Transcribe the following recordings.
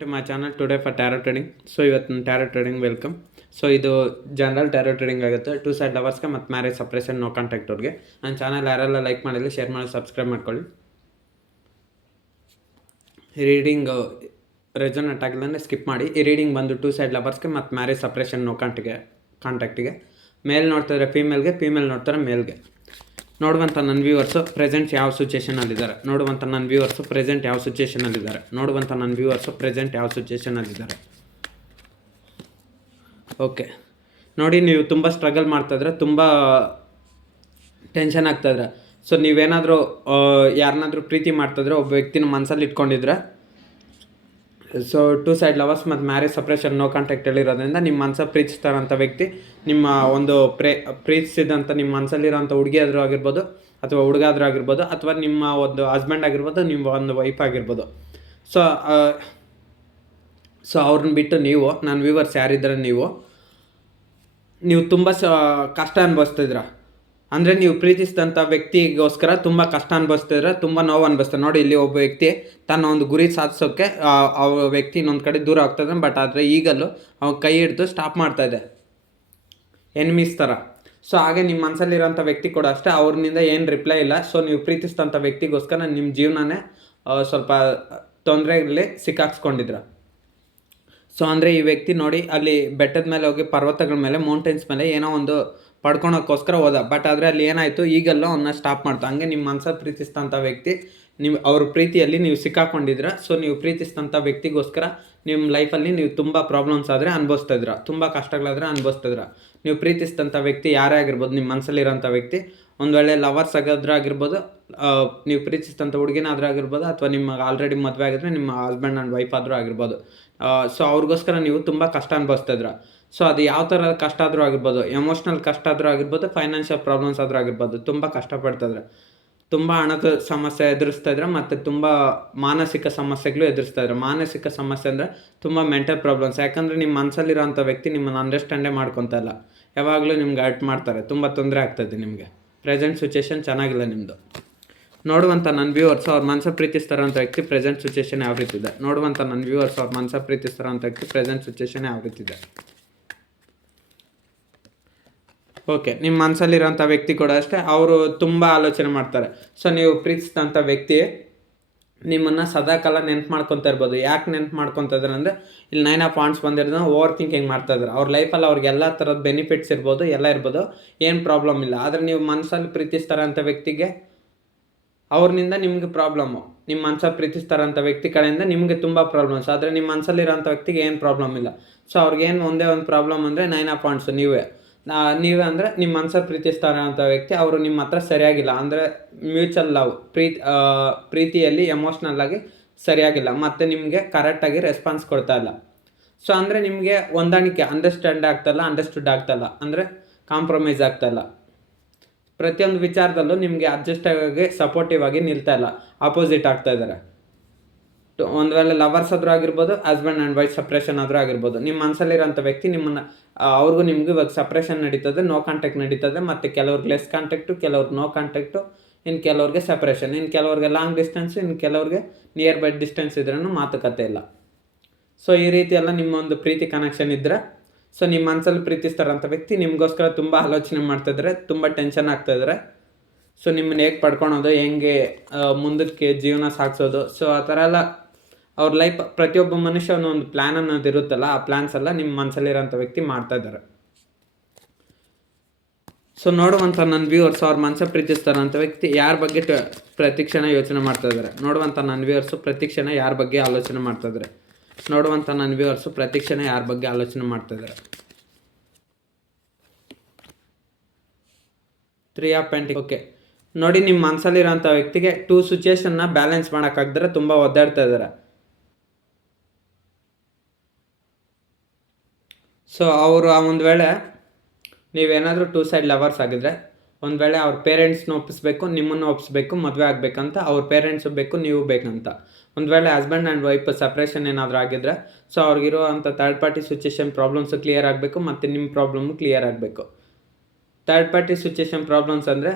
To my channel today for tarot trading. So ಇವತ್ತು tarot trading welcome. So ಇದು general tarot trading ಆಗುತ್ತೆ. 2 side ಲವರ್ಸ್ಗೆ ಮತ್ತು marriage separation no contact ಅವ್ರಿಗೆ. ನನ್ನ channel ಯಾರೆಲ್ಲ ಲೈಕ್ ಮಾಡಿಲ್ಲ ಶೇರ್ ಮಾಡಿ ಸಬ್ಸ್ಕ್ರೈಬ್ ಮಾಡ್ಕೊಳ್ಳಿ. ಈ ರೀಡಿಂಗ್ ರೆಸೊನೇಟ್ ಆಗಿಲ್ಲ ಸ್ಕಿಪ್ ಮಾಡಿ. ಈ ರೀಡಿಂಗ್ ಬಂದು 2 ಸೈಡ್ ಲವರ್ಸ್ಗೆ ಮತ್ತು ಮ್ಯಾರೇಜ್ ಸಪ್ರೇಷನ್ ನೋ ಕಾಂಟ್ಯಾಕ್ಟಿಗೆ. ಮೇಲ್ ನೋಡ್ತಾರೆ ಫೀಮೇಲ್ಗೆ, ಫೀಮೇಲ್ ನೋಡ್ತಾರೆ ಮೇಲ್ಗೆ. ನೋಡುವಂಥ ನನ್ನ ವ್ಯೂವರ್ಸು ಪ್ರೆಸೆಂಟ್ ಯಾವ ಸಿಚುವೇಷನಲ್ಲಿದ್ದಾರೆ, ನೋಡುವಂಥ ನನ್ನ ವ್ಯೂವರ್ಸು ಪ್ರೆಸೆಂಟ್ ಯಾವ ಸಿಚುವೇಷನಲ್ಲಿದ್ದಾರೆ, ನೋಡುವಂಥ ನನ್ನ ವ್ಯೂವರ್ಸು ಪ್ರೆಸೆಂಟ್ ಯಾವ ಸಿಚುವೇಷನಲ್ಲಿದ್ದಾರೆ. ಓಕೆ ನೋಡಿ, ನೀವು ತುಂಬ ಸ್ಟ್ರಗಲ್ ಮಾಡ್ತಾಯಿದ್ರೆ, ತುಂಬ ಟೆನ್ಷನ್ ಆಗ್ತಾಯಿದ್ರೆ, ಸೊ ನೀವೇನಾದರೂ ಯಾರನ್ನಾದ್ರೂ ಪ್ರೀತಿ ಮಾಡ್ತಾಯಿದ್ರೆ, ಒಬ್ಬ ವ್ಯಕ್ತಿನ ಮನಸ್ಸಲ್ಲಿ ಇಟ್ಕೊಂಡಿದ್ರೆ, ಸೊ 2 ಸೈಡ್ ಲವರ್ಸ್ ಮತ್ತು ಮ್ಯಾರೇಜ್ ಸಪ್ರೇಷನ್ ನೋ ಕಾಂಟ್ಯಾಕ್ಟ್ ಹೇಳಿರೋದ್ರಿಂದ ನಿಮ್ಮ ಮನಸ್ಸಲ್ಲಿ ಪ್ರೀತಿಸ್ತಾರಂಥ ವ್ಯಕ್ತಿ ನಿಮ್ಮ ಒಂದು ಪ್ರೀತಿಸಿದಂಥ ನಿಮ್ಮ ಮನಸ್ಸಲ್ಲಿರೋಂಥ ಹುಡುಗಿ ಆದರೂ ಆಗಿರ್ಬೋದು ಅಥವಾ ಹುಡುಗ ಆದರೂ ಆಗಿರ್ಬೋದು, ಅಥವಾ ನಿಮ್ಮ ಒಂದು ಹಸ್ಬೆಂಡ್ ಆಗಿರ್ಬೋದು, ನಿಮ್ಮ ಒಂದು ವೈಫ್ ಆಗಿರ್ಬೋದು. ಸೊ ಅವ್ರನ್ನ ಬಿಟ್ಟು ನೀವು ನನ್ನ ವ್ಯೂವರ್ಸ್ ಯಾರಿದ್ದಾರೆ, ನೀವು ತುಂಬ ಕಷ್ಟ ಅನುಭವಿಸ್ತಿದ್ರ, ಅಂದರೆ ನೀವು ಪ್ರೀತಿಸಿದಂಥ ವ್ಯಕ್ತಿಗೋಸ್ಕರ ತುಂಬ ಕಷ್ಟ ಅನುಭವಿಸ್ತಿದ್ರೆ, ತುಂಬ ನೋವು ಅನುಭವಿಸ್ತಾರೆ. ನೋಡಿ, ಇಲ್ಲಿ ಒಬ್ಬ ವ್ಯಕ್ತಿ ತನ್ನ ಒಂದು ಗುರಿ ಸಾಧಿಸೋಕ್ಕೆ ಆ ವ್ಯಕ್ತಿ ಇನ್ನೊಂದು ಕಡೆ ದೂರ ಆಗ್ತಾಯಿದ್ದಾನೆ. ಬಟ್ ಆದರೆ ಈಗಲೂ ಅವ್ನು ಕೈ ಹಿಡಿದು ಸ್ಟಾಪ್ ಮಾಡ್ತಾಯಿದೆ, ಎನಿಮೀಸ್ ಥರ. ಸೊ ಹಾಗೆ ನಿಮ್ಮ ಮನಸ್ಸಲ್ಲಿರೋಂಥ ವ್ಯಕ್ತಿ ಕೂಡ ಅಷ್ಟೇ, ಅವ್ರನಿಂದ ಏನು ರಿಪ್ಲೈ ಇಲ್ಲ. ಸೊ ನೀವು ಪ್ರೀತಿಸಿದಂಥ ವ್ಯಕ್ತಿಗೋಸ್ಕರ ನಿಮ್ಮ ಜೀವನನೇ ಸ್ವಲ್ಪ ತೊಂದರೆಯಲ್ಲಿ ಸಿಕ್ಕಾಕ್ಸ್ಕೊಂಡಿದ್ರ. ಸೊ ಅಂದರೆ ಈ ವ್ಯಕ್ತಿ ನೋಡಿ, ಅಲ್ಲಿ ಬೆಟ್ಟದ ಮೇಲೆ ಹೋಗಿ ಪರ್ವತಗಳ ಮೇಲೆ ಮೌಂಟೇನ್ಸ್ ಮೇಲೆ ಏನೋ ಒಂದು ಪಡ್ಕೊಳೋಕ್ಕೋಸ್ಕರ ಹೋದ. ಬಟ್ ಆದರೆ ಅಲ್ಲಿ ಏನಾಯಿತು, ಈಗೆಲ್ಲ ಅವನ್ನ ಸ್ಟಾಪ್ ಮಾಡ್ತಾ. ಹಂಗೆ ನಿಮ್ಮ ಮನಸ್ಸಲ್ಲಿ ಪ್ರೀತಿಸಿದಂಥ ವ್ಯಕ್ತಿ ಅವ್ರ ಪ್ರೀತಿಯಲ್ಲಿ ನೀವು ಸಿಕ್ಕಾಕೊಂಡಿದ್ರ. ಸೊ ನೀವು ಪ್ರೀತಿಸಿದಂಥ ವ್ಯಕ್ತಿಗೋಸ್ಕರ ನಿಮ್ಮ ಲೈಫಲ್ಲಿ ನೀವು ತುಂಬ ಪ್ರಾಬ್ಲಮ್ಸ್ ಆದರೆ ಅನುಭವಿಸ್ತಿದ್ರ, ತುಂಬ ಕಷ್ಟಗಳಾದರೆ ಅನುಭವಿಸ್ತಿದ್ರ. ನೀವು ಪ್ರೀತಿಸಿದಂಥ ವ್ಯಕ್ತಿ ಯಾರೇ ಆಗಿರ್ಬೋದು, ನಿಮ್ಮ ಮನಸ್ಸಲ್ಲಿರೋಂಥ ವ್ಯಕ್ತಿ ಒಂದು ವೇಳೆ ಲವರ್ಸ್ ಆಗೋದ್ರ ಆಗಿರ್ಬೋದು, ನೀವು ಪ್ರೀತಿಸಿದಂಥ ಹುಡುಗಿನಾದ್ರೂ ಆಗಿರ್ಬೋದು, ಅಥವಾ ನಿಮಗೆ ಆಲ್ರೆಡಿ ಮದುವೆ ಆಗಿದ್ರೆ ನಿಮ್ಮ ಹಸ್ಬೆಂಡ್ ಆ್ಯಂಡ್ ವೈಫ್ ಆದರೂ ಆಗಿರ್ಬೋದು. ಸೊ ಅವ್ರಿಗೋಸ್ಕರ ನೀವು ತುಂಬ ಕಷ್ಟ ಅನುಭವಿಸ್ತಿದ್ರ. ಸೊ ಅದು ಯಾವ ಥರದ ಕಷ್ಟ ಆದರೂ ಆಗಿರ್ಬೋದು, ಎಮೋಷ್ನಲ್ ಕಷ್ಟ ಆದರೂ ಆಗಿರ್ಬೋದು, ಫೈನಾನ್ಷಿಯಲ್ ಪ್ರಾಬ್ಲಮ್ಸ್ ಆದರೂ ಆಗಿರ್ಬೋದು, ತುಂಬ ಕಷ್ಟಪಡ್ತಿದ್ರೆ, ತುಂಬ ಹಣದ ಸಮಸ್ಯೆ ಎದುರಿಸ್ತಾಯಿದ್ರೆ, ಮತ್ತು ತುಂಬ ಮಾನಸಿಕ ಸಮಸ್ಯೆಗಳು ಎದುರಿಸ್ತಾಯಿದ್ರೆ. ಮಾನಸಿಕ ಸಮಸ್ಯೆ ಅಂದರೆ ತುಂಬ ಮೆಂಟಲ್ ಪ್ರಾಬ್ಲಮ್ಸ್. ಯಾಕಂದರೆ ನಿಮ್ಮ ಮನಸ್ಸಲ್ಲಿರೋಂಥ ವ್ಯಕ್ತಿ ನಿಮ್ಮನ್ನು ಅಂಡರ್ಸ್ಟ್ಯಾಂಡೇ ಮಾಡ್ಕೊತಾ ಇಲ್ಲ, ಯಾವಾಗಲೂ ನಿಮ್ಗೆ ಹರ್ಟ್ ಮಾಡ್ತಾರೆ, ತುಂಬ ತೊಂದರೆ ಆಗ್ತದೆ ನಿಮಗೆ. ಪ್ರೆಸೆಂಟ್ ಸಿಚುವೇಶನ್ ಚೆನ್ನಾಗಿಲ್ಲ ನಿಮ್ಮದು. ನೋಡುವಂಥ ನನ್ನ ವ್ಯೂವರ್ಸ್ ಅವ್ರ ಮನಸ್ಸು ಪ್ರೀತಿಸ್ತಾರಂಥ ವ್ಯಕ್ತಿ ಪ್ರೆಸೆಂಟ್ ಸಿಚುವೇಶನ್ ಯಾವ ರೀತಿ ಇದೆ. ನೋಡುವಂಥ ನನ್ನ ವ್ಯೂವರ್ಸ್ ಅವ್ರ ಮನಸ್ಸು ಪ್ರೀತಿಸ್ತಾರಂಥ ವ್ಯಕ್ತಿ ಪ್ರೆಸೆಂಟ್ ಸಿಚುವೇಶನ್ ಯಾವ ರೀತಿ ಇದೆ. ಓಕೆ, ನಿಮ್ಮ ಮನಸ್ಸಲ್ಲಿರೋಂಥ ವ್ಯಕ್ತಿ ಕೂಡ ಅಷ್ಟೇ, ಅವರು ತುಂಬ ಆಲೋಚನೆ ಮಾಡ್ತಾರೆ. ಸೊ ನೀವು ಪ್ರೀತಿಸಿದಂಥ ವ್ಯಕ್ತಿ ನಿಮ್ಮನ್ನು ಸದಾಕಾಲ ನೆನ್ಪು ಮಾಡ್ಕೊತಾ ಇರ್ಬೋದು. ಯಾಕೆ ನೆನ್ಪು ಮಾಡ್ಕೊತಾ ಇದ್ದಾರೆ ಅಂದರೆ, ಇಲ್ಲಿ 9 ಆಫ್ ವಾಂಡ್ಸ್ ಬಂದಿರೋದನ್ನ ಓವರ್ ಥಿಂಕಿಂಗ್ ಮಾಡ್ತಾಯಿದ್ದಾರೆ. ಅವ್ರ ಲೈಫಲ್ಲಿ ಅವ್ರಿಗೆ ಎಲ್ಲ ಥರದ ಬೆನಿಫಿಟ್ಸ್ ಇರ್ಬೋದು, ಎಲ್ಲ ಇರ್ಬೋದು, ಏನು ಪ್ರಾಬ್ಲಮ್ ಇಲ್ಲ. ಆದರೆ ನೀವು ಮನಸ್ಸಲ್ಲಿ ಪ್ರೀತಿಸ್ತಾರಂಥ ವ್ಯಕ್ತಿಗೆ ಅವ್ರನಿಂದ ನಿಮಗೆ ಪ್ರಾಬ್ಲಮ್ಮು. ನಿಮ್ಮ ಮನಸ್ಸಲ್ಲಿ ಪ್ರೀತಿಸ್ತಾರಂಥ ವ್ಯಕ್ತಿ ಕಡೆಯಿಂದ ನಿಮಗೆ ತುಂಬ ಪ್ರಾಬ್ಲಮ್ಸ್. ಆದರೆ ನಿಮ್ಮ ಮನಸ್ಸಲ್ಲಿರೋಂಥ ವ್ಯಕ್ತಿಗೆ ಏನು ಪ್ರಾಬ್ಲಮ್ ಇಲ್ಲ. ಸೊ ಅವ್ರಿಗೇನು ಒಂದೇ ಒಂದು ಪ್ರಾಬ್ಲಮ್ ಅಂದರೆ 9 ಆಫ್ ವಾಂಡ್ಸು ನೀವೇ ಅಂದರೆ ನಿಮ್ಮ ಮನಸ್ಸಲ್ಲಿ ಪ್ರೀತಿಸ್ತಾರೆ ಅಂತ ವ್ಯಕ್ತಿ ಅವರು ನಿಮ್ಮ ಹತ್ರ ಸರಿಯಾಗಿಲ್ಲ. ಅಂದರೆ ಮ್ಯೂಚುವಲ್ ಲವ್, ಪ್ರೀತಿಯಲ್ಲಿ ಎಮೋಷ್ನಲ್ ಆಗಿ ಸರಿಯಾಗಿಲ್ಲ, ಮತ್ತು ನಿಮಗೆ ಕರೆಕ್ಟಾಗಿ ರೆಸ್ಪಾನ್ಸ್ ಕೊಡ್ತಾ ಇಲ್ಲ. ಸೊ ಅಂದರೆ ನಿಮಗೆ ಹೊಂದಾಣಿಕೆ ಅಂಡರ್ಸ್ಟುಡ್ ಆಗ್ತಾಯಿಲ್ಲ, ಅಂದರೆ ಕಾಂಪ್ರಮೈಸ್ ಆಗ್ತಾಯಿಲ್ಲ. ಪ್ರತಿಯೊಂದು ವಿಚಾರದಲ್ಲೂ ನಿಮಗೆ ಅಡ್ಜಸ್ಟ್ ಆಗಿ ಸಪೋರ್ಟಿವ್ ಆಗಿ ನಿಲ್ತಾ ಇಲ್ಲ, ಆಪೋಸಿಟ್ ಆಗ್ತಾ ಇದ್ದಾರೆ. ಒಂದು ವೇಳೆ ಲವರ್ಸ್ ಆದರೂ ಆಗಿರ್ಬೋದು, ಹಸ್ಬೆಂಡ್ ಆ್ಯಂಡ್ ವೈಫ್ ಸಪ್ರೇಷನ್ ಆದರೂ ಆಗಿರ್ಬೋದು, ನಿಮ್ಮ ಮನಸ್ಸಲ್ಲಿರೋಂಥ ವ್ಯಕ್ತಿ ನಿಮ್ಮನ್ನು ಅವ್ರಿಗೂ ನಿಮಗೂ ಇವಾಗ ಸಪ್ರೇಷನ್ ನಡೀತದೆ, ನೋ ಕಾಂಟ್ಯಾಕ್ಟ್ ನಡೀತದೆ. ಮತ್ತು ಕೆಲವ್ರಿಗೆ ಲೆಸ್ ಕಾಂಟ್ಯಾಕ್ಟು, ಕೆಲವ್ರಿಗೆ ನೋ ಕಾಂಟ್ಯಾಕ್ಟು, ಇನ್ನು ಕೆಲವ್ರಿಗೆ ಸಪ್ರೇಷನ್, ಇನ್ನು ಕೆಲವ್ರಿಗೆ ಲಾಂಗ್ ಡಿಸ್ಟೆನ್ಸು, ಇನ್ನು ಕೆಲವ್ರಿಗೆ ನಿಯರ್ ಬೈ ಡಿಸ್ಟೆನ್ಸ್ ಇದ್ರೂ ಮಾತುಕತೆ ಇಲ್ಲ. ಸೊ ಈ ರೀತಿ ಎಲ್ಲ ನಿಮ್ಮೊಂದು ಪ್ರೀತಿ ಕನೆಕ್ಷನ್ ಇದ್ದರೆ, ಸೊ ನಿಮ್ಮ ಮನಸ್ಸಲ್ಲಿ ಪ್ರೀತಿಸ್ತಾರಂಥ ವ್ಯಕ್ತಿ ನಿಮಗೋಸ್ಕರ ತುಂಬ ಆಲೋಚನೆ ಮಾಡ್ತಾಯಿದ್ರೆ, ತುಂಬ ಟೆನ್ಷನ್ ಆಗ್ತಾಯಿದ್ರೆ. ಸೊ ನಿಮ್ಮನ್ನು ಹೇಗೆ ಪಡ್ಕೊಳೋದು, ಹೆಂಗೆ ಮುಂದಕ್ಕೆ ಜೀವನ ಸಾಗಿಸೋದು, ಸೊ ಆ ಥರ ಎಲ್ಲ ಅವ್ರ ಲೈಫ್, ಪ್ರತಿಯೊಬ್ಬ ಮನುಷ್ಯ ಒಂದು ಪ್ಲ್ಯಾನ್ ಅನ್ನೋದು ಇರುತ್ತಲ್ಲ, ಆ ಪ್ಲ್ಯಾನ್ಸ್ ಎಲ್ಲ ನಿಮ್ಮ ಮನಸ್ಸಲ್ಲಿರೋಂಥ ವ್ಯಕ್ತಿ ಮಾಡ್ತಾಯಿದ್ದಾರೆ. ಸೊ ನೋಡುವಂಥ ನನ್ನ ವ್ಯೂವರ್ಸ್ ಅವ್ರ ಮನಸ್ಸು ಪ್ರೀತಿಸ್ತಾರಂಥ ವ್ಯಕ್ತಿ ಯಾರ ಬಗ್ಗೆ ಪ್ರತಿಕ್ಷಣ ಯೋಚನೆ ಮಾಡ್ತಾಯಿದ್ದಾರೆ. ನೋಡುವಂಥ ನನ್ನ ವ್ಯೂವರ್ಸು ಪ್ರತಿಕ್ಷಣ ಯಾರ ಬಗ್ಗೆ ಆಲೋಚನೆ ಮಾಡ್ತಾಯಿದ್ದಾರೆ. ನೋಡುವಂಥ ನನ್ನ ವ್ಯೂವರ್ಸು ಪ್ರತಿಕ್ಷಣ ಯಾರ ಬಗ್ಗೆ ಆಲೋಚನೆ ಮಾಡ್ತಾಯಿದ್ದಾರೆ. 3 ಆಫ್ ಪೆಂಟಿಕಲ್ಸ್. ಓಕೆ ನೋಡಿ, ನಿಮ್ಮ ಮನಸ್ಸಲ್ಲಿರೋಂಥ ವ್ಯಕ್ತಿಗೆ 2 ಸಿಚುವೇಷನ್ನ ಬ್ಯಾಲೆನ್ಸ್ ಮಾಡೋಕ್ಕಾಗ್ದರೆ ತುಂಬ ಒದ್ದಾಡ್ತಾ ಇದ್ದಾರೆ. ಸೊ ಅವರು ಒಂದು ವೇಳೆ ನೀವೇನಾದರೂ 2 ಸೈಡ್ ಲವರ್ಸ್ ಆಗಿದ್ರೆ, ಒಂದು ವೇಳೆ ಅವ್ರ ಪೇರೆಂಟ್ಸ್ನ ಒಪ್ಪಿಸ್ಬೇಕು, ನಿಮ್ಮನ್ನು ಒಪ್ಪಿಸ್ಬೇಕು, ಮದುವೆ ಆಗಬೇಕಂತ ಅವ್ರ ಪೇರೆಂಟ್ಸು ಬೇಕು, ನೀವು ಬೇಕಂತ. ಒಂದು ವೇಳೆ ಹಸ್ಬೆಂಡ್ ಆ್ಯಂಡ್ ವೈಫ್ ಸಪ್ರೇಷನ್ ಏನಾದರೂ ಆಗಿದ್ರೆ, ಸೊ ಅವ್ರಿಗಿರೋ ಅಂಥ third party situation problems clear ಆಗಬೇಕು, ಮತ್ತು ನಿಮ್ಮ ಪ್ರಾಬ್ಲಮ್ಮು ಕ್ಲಿಯರ್ ಆಗಬೇಕು. ಥರ್ಡ್ ಪಾರ್ಟಿ ಸಿಚುವೇಷನ್ ಪ್ರಾಬ್ಲಮ್ಸ್ ಅಂದರೆ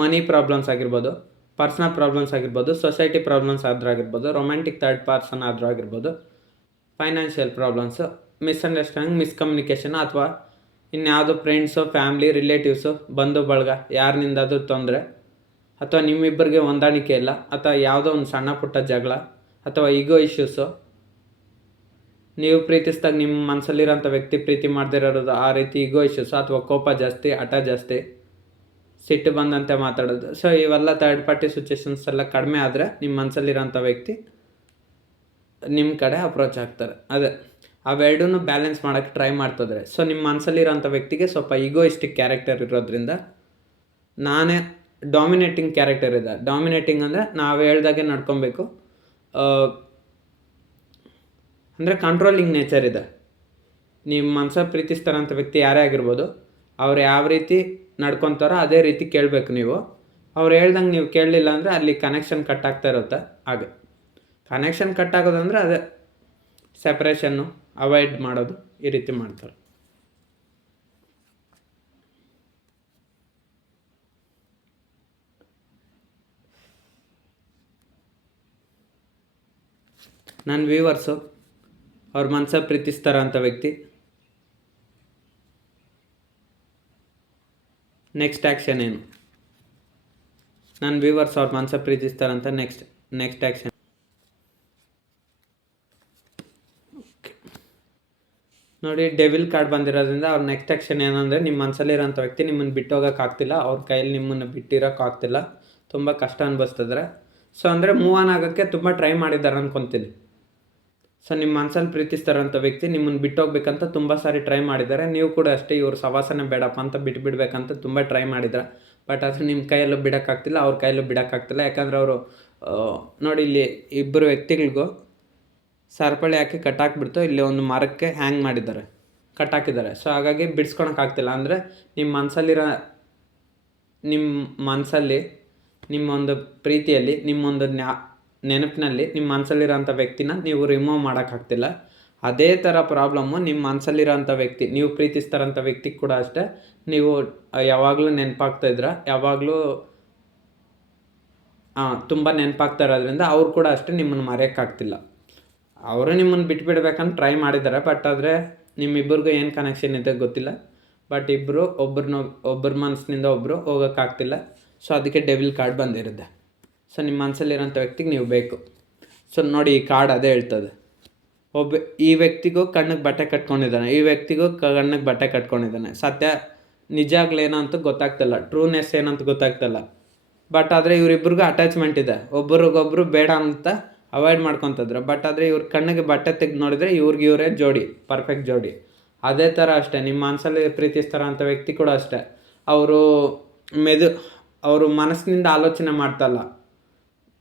ಮನಿ ಪ್ರಾಬ್ಲಮ್ಸ್ ಆಗಿರ್ಬೋದು, ಪರ್ಸ್ನಲ್ ಪ್ರಾಬ್ಲಮ್ಸ್ ಆಗಿರ್ಬೋದು, ಸೊಸೈಟಿ ಪ್ರಾಬ್ಲಮ್ಸ್ ಆದರೂ ಆಗಿರ್ಬೋದು, ರೊಮ್ಯಾಂಟಿಕ್ ಥರ್ಡ್ ಪರ್ಸನ್ ಆದರೂ ಆಗಿರ್ಬೋದು, ಫೈನಾನ್ಷಿಯಲ್ ಪ್ರಾಬ್ಲಮ್ಸು, ಮಿಸ್ಅಂಡರ್ಸ್ಟ್ಯಾಂಡಿಂಗ್, ಮಿಸ್ಕಮ್ಯುನಿಕೇಷನ್, ಅಥವಾ ಇನ್ಯಾವುದೋ ಫ್ರೆಂಡ್ಸು, ಫ್ಯಾಮ್ಲಿ, ರಿಲೇಟಿವ್ಸು, ಬಂಧು ಬಳಗ ಯಾರಿನಿಂದಾದರೂ ತೊಂದರೆ, ಅಥವಾ ನಿಮ್ಮಿಬ್ಬರಿಗೆ ಹೊಂದಾಣಿಕೆ ಇಲ್ಲ, ಅಥವಾ ಯಾವುದೋ ಒಂದು ಸಣ್ಣ ಪುಟ್ಟ ಜಗಳ, ಅಥವಾ ಈಗೋ ಇಶ್ಯೂಸು, ನೀವು ಪ್ರೀತಿಸಿದಾಗ ನಿಮ್ಮ ಮನಸ್ಸಲ್ಲಿರೋಂಥ ವ್ಯಕ್ತಿ ಪ್ರೀತಿ ಮಾಡದೇ ಇರೋದು, ಆ ರೀತಿ ಈಗೋ ಇಶ್ಯೂಸು, ಅಥವಾ ಕೋಪ ಜಾಸ್ತಿ, ಹಠ ಜಾಸ್ತಿ, ಸಿಟ್ಟು ಬಂದಂತೆ ಮಾತಾಡೋದು. ಸೊ ಇವೆಲ್ಲ ಥರ್ಡ್ ಪಾರ್ಟಿ ಸಿಚುವೇಶನ್ಸ್ ಎಲ್ಲ ಕಡಿಮೆ ಆದರೆ ನಿಮ್ಮ ಮನಸ್ಸಲ್ಲಿರೋಂಥ ವ್ಯಕ್ತಿ ನಿಮ್ಮ ಕಡೆ ಅಪ್ರೋಚ್ ಆಗ್ತಾರೆ. ಅದೇ ಅವೆರಡೂ ಬ್ಯಾಲೆನ್ಸ್ ಮಾಡೋಕ್ಕೆ ಟ್ರೈ ಮಾಡ್ತಿದ್ರೆ. ಸೊ ನಿಮ್ಮ ಮನಸ್ಸಲ್ಲಿರೋಂಥ ವ್ಯಕ್ತಿಗೆ ಸ್ವಲ್ಪ ಈಗೋಯಿಸ್ಟಿಕ್ ಕ್ಯಾರೆಕ್ಟರ್ ಇರೋದ್ರಿಂದ, ನಾನೇ ಡಾಮಿನೇಟಿಂಗ್ ಕ್ಯಾರೆಕ್ಟರ್ ಇದೆ. ಡಾಮಿನೇಟಿಂಗ್ ಅಂದರೆ ನಾವು ಹೇಳ್ದಾಗೆ ನಡ್ಕೊಬೇಕು, ಅಂದರೆ ಕಂಟ್ರೋಲಿಂಗ್ ನೇಚರ್ ಇದೆ. ನಿಮ್ಮ ಮನಸ್ಸಲ್ಲಿ ಪ್ರೀತಿಸ್ತಾರಂಥ ವ್ಯಕ್ತಿ ಯಾರೇ ಆಗಿರ್ಬೋದು, ಅವ್ರು ಯಾವ ರೀತಿ ನಡ್ಕೊತಾರೋ ಅದೇ ರೀತಿ ಕೇಳಬೇಕು ನೀವು. ಅವ್ರು ಹೇಳ್ದಂಗೆ ನೀವು ಕೇಳಲಿಲ್ಲ ಅಂದರೆ ಅಲ್ಲಿ ಕನೆಕ್ಷನ್ ಕಟ್ ಆಗ್ತಾ ಇರುತ್ತೆ. ಹಾಗೆ ಕನೆಕ್ಷನ್ ಕಟ್ ಆಗೋದಂದರೆ ಅದೇ ಸೆಪ್ರೇಷನ್ನು, ಅವಾಯ್ಡ್ ಮಾಡೋದು, ಈ ರೀತಿ ಮಾಡ್ತಾರೆ. ನನ್ನ ವ್ಯೂವರ್ಸು ಅವ್ರ ಮನಸ್ಸಲ್ಲಿ ಪ್ರೀತಿಸ್ತಾರಂಥ ವ್ಯಕ್ತಿ ನೆಕ್ಸ್ಟ್ ಆ್ಯಕ್ಷನ್ ಏನು? ನನ್ನ ವ್ಯೂವರ್ಸ್ ಅವ್ರ ಮನಸ್ಸಲ್ಲಿ ಪ್ರೀತಿಸ್ತಾರಂತ ನೆಕ್ಸ್ಟ್ ಆ್ಯಕ್ಷನ್ ನೋಡಿ, ಡೆವಿಲ್ ಕಾರ್ಡ್ ಬಂದಿರೋದ್ರಿಂದ ಅವ್ರ ನೆಕ್ಸ್ಟ್ ಆ್ಯಕ್ಷನ್ ಏನಂದರೆ, ನಿಮ್ಮ ಮನಸ್ಸಲ್ಲಿರೋಂಥ ವ್ಯಕ್ತಿ ನಿಮ್ಮನ್ನು ಬಿಟ್ಟು ಹೋಗೋಕ್ಕಾಗ್ತಿಲ್ಲ, ಅವ್ರ ಕೈಯಲ್ಲಿ ನಿಮ್ಮನ್ನು ಬಿಟ್ಟಿರೋಕ್ಕಾಗ್ತಿಲ್ಲ, ತುಂಬ ಕಷ್ಟ ಅನ್ಭವಿಸ್ತಿದ್ರೆ. ಸೊ ಅಂದರೆ ಮೂವ್ ಆನ್ ಆಗೋಕ್ಕೆ ತುಂಬ ಟ್ರೈ ಮಾಡಿದ್ದಾರೆ ಅನ್ಕೊತೀನಿ. ಸೊ ನಿಮ್ಮ ಮನಸ್ಸಲ್ಲಿ ಪ್ರೀತಿಸ್ತಾರಂಥ ವ್ಯಕ್ತಿ ನಿಮ್ಮನ್ನು ಬಿಟ್ಟು ಹೋಗ್ಬೇಕಂತ ತುಂಬ ಸಾರಿ ಟ್ರೈ ಮಾಡಿದ್ದಾರೆ. ನೀವು ಕೂಡ ಅಷ್ಟೇ, ಇವ್ರ ಸವಾಸನೆ ಬೇಡಪ್ಪ ಅಂತ ಬಿಟ್ಬಿಡ್ಬೇಕಂತ ತುಂಬ ಟ್ರೈ ಮಾಡಿದ್ರೆ, ಬಟ್ ಅದು ನಿಮ್ಮ ಕೈಯಲ್ಲೂ ಬಿಡೋಕ್ಕಾಗ್ತಿಲ್ಲ, ಅವ್ರ ಕೈಯಲ್ಲೂ ಬಿಡೋಕ್ಕಾಗ್ತಿಲ್ಲ. ಯಾಕಂದರೆ ಅವರು ನೋಡಿ, ಇಲ್ಲಿ ಇಬ್ಬರು ವ್ಯಕ್ತಿಗಳಿಗೂ ಸರಪಳಿ ಹಾಕಿ ಕಟ್ಟಾಕ್ಬಿಡ್ತು, ಇಲ್ಲಿ ಒಂದು ಮರಕ್ಕೆ ಹ್ಯಾಂಗ್ ಮಾಡಿದ್ದಾರೆ, ಕಟ್ಟಾಕಿದ್ದಾರೆ. ಸೊ ಹಾಗಾಗಿ ಬಿಡಿಸ್ಕೊಳಕ್ಕಾಗ್ತಿಲ್ಲ. ಅಂದರೆ ನಿಮ್ಮ ಮನಸ್ಸಲ್ಲಿ ನಿಮ್ಮೊಂದು ಪ್ರೀತಿಯಲ್ಲಿ, ನಿಮ್ಮೊಂದು ನೆನಪಿನಲ್ಲಿ ನಿಮ್ಮ ಮನಸ್ಸಲ್ಲಿರೋಂಥ ವ್ಯಕ್ತಿನ ನೀವು ರಿಮೂವ್ ಮಾಡೋಕ್ಕಾಗ್ತಿಲ್ಲ. ಅದೇ ಥರ ಪ್ರಾಬ್ಲಮ್ಮು ನಿಮ್ಮ ಮನಸ್ಸಲ್ಲಿರೋಂಥ ವ್ಯಕ್ತಿ, ನೀವು ಪ್ರೀತಿಸ್ತಾರಂಥ ವ್ಯಕ್ತಿಗೆ ಕೂಡ ಅಷ್ಟೇ. ನೀವು ಯಾವಾಗಲೂ ನೆನಪಾಗ್ತಾಯಿದ್ರೆ, ಯಾವಾಗಲೂ ತುಂಬ ನೆನಪಾಗ್ತಾ ಇರೋದ್ರಿಂದ ಅವ್ರು ಕೂಡ ಅಷ್ಟೇ ನಿಮ್ಮನ್ನು ಮರೆಯೋಕ್ಕಾಗ್ತಿಲ್ಲ. ಅವರು ನಿಮ್ಮನ್ನು ಬಿಟ್ಬಿಡ್ಬೇಕಂತ ಟ್ರೈ ಮಾಡಿದ್ದಾರೆ, ಬಟ್ ಆದರೆ ನಿಮ್ಮಿಬ್ಬರಿಗೂ ಏನು ಕನೆಕ್ಷನ್ ಇದೆ ಗೊತ್ತಿಲ್ಲ. ಬಟ್ ಇಬ್ಬರು ಒಬ್ಬರ ಮನಸ್ಸಿನಿಂದ ಒಬ್ಬರು ಹೋಗೋಕ್ಕಾಗ್ತಿಲ್ಲ. ಸೊ ಅದಕ್ಕೆ ಡೆವಿಲ್ ಕಾರ್ಡ್ ಬಂದಿರುತ್ತೆ. ಸೊ ನಿಮ್ಮ ಮನಸ್ಸಲ್ಲಿರೋಂಥ ವ್ಯಕ್ತಿಗೆ ನೀವು ಬೇಕು. ಸೊ ನೋಡಿ, ಈ ಕಾರ್ಡ್ ಅದೇ ಹೇಳ್ತದೆ. ಈ ವ್ಯಕ್ತಿಗೂ ಕಣ್ಣಿಗೆ ಬಟ್ಟೆ ಕಟ್ಕೊಂಡಿದ್ದಾನೆ, ಈ ವ್ಯಕ್ತಿಗೂ ಕಣ್ಣಿಗೆ ಬಟ್ಟೆ ಕಟ್ಕೊಂಡಿದ್ದಾನೆ. ಸತ್ಯ ನಿಜಾಗ್ಲೇನೋ ಅಂತ ಗೊತ್ತಾಗ್ತಿಲ್ಲ, ಟ್ರೂನೆಸ್ ಏನಂತ ಗೊತ್ತಾಗ್ತಿಲ್ಲ. ಬಟ್ ಆದರೆ ಇವರಿಬ್ಬರಿಗೂ ಅಟ್ಯಾಚ್ಮೆಂಟ್ ಇದೆ, ಒಬ್ರಿಗೊಬ್ರು ಬೇಡ ಅಂತ ಅವಾಯ್ಡ್ ಮಾಡ್ಕೊತಿದ್ರು. ಬಟ್ ಆದರೆ ಇವ್ರ ಕಣ್ಣಿಗೆ ಬಟ್ಟೆ ತೆಗೆದು ನೋಡಿದರೆ ಇವರೇ ಜೋಡಿ, ಪರ್ಫೆಕ್ಟ್ ಜೋಡಿ. ಅದೇ ಥರ ಅಷ್ಟೇ, ನಿಮ್ಮ ಮನಸ್ಸಲ್ಲಿ ಪ್ರೀತಿಸ್ತಾರಂಥ ವ್ಯಕ್ತಿ ಕೂಡ ಅಷ್ಟೇ. ಅವರು ಮನಸ್ಸಿನಿಂದ ಆಲೋಚನೆ ಮಾಡ್ತಲ್ಲ,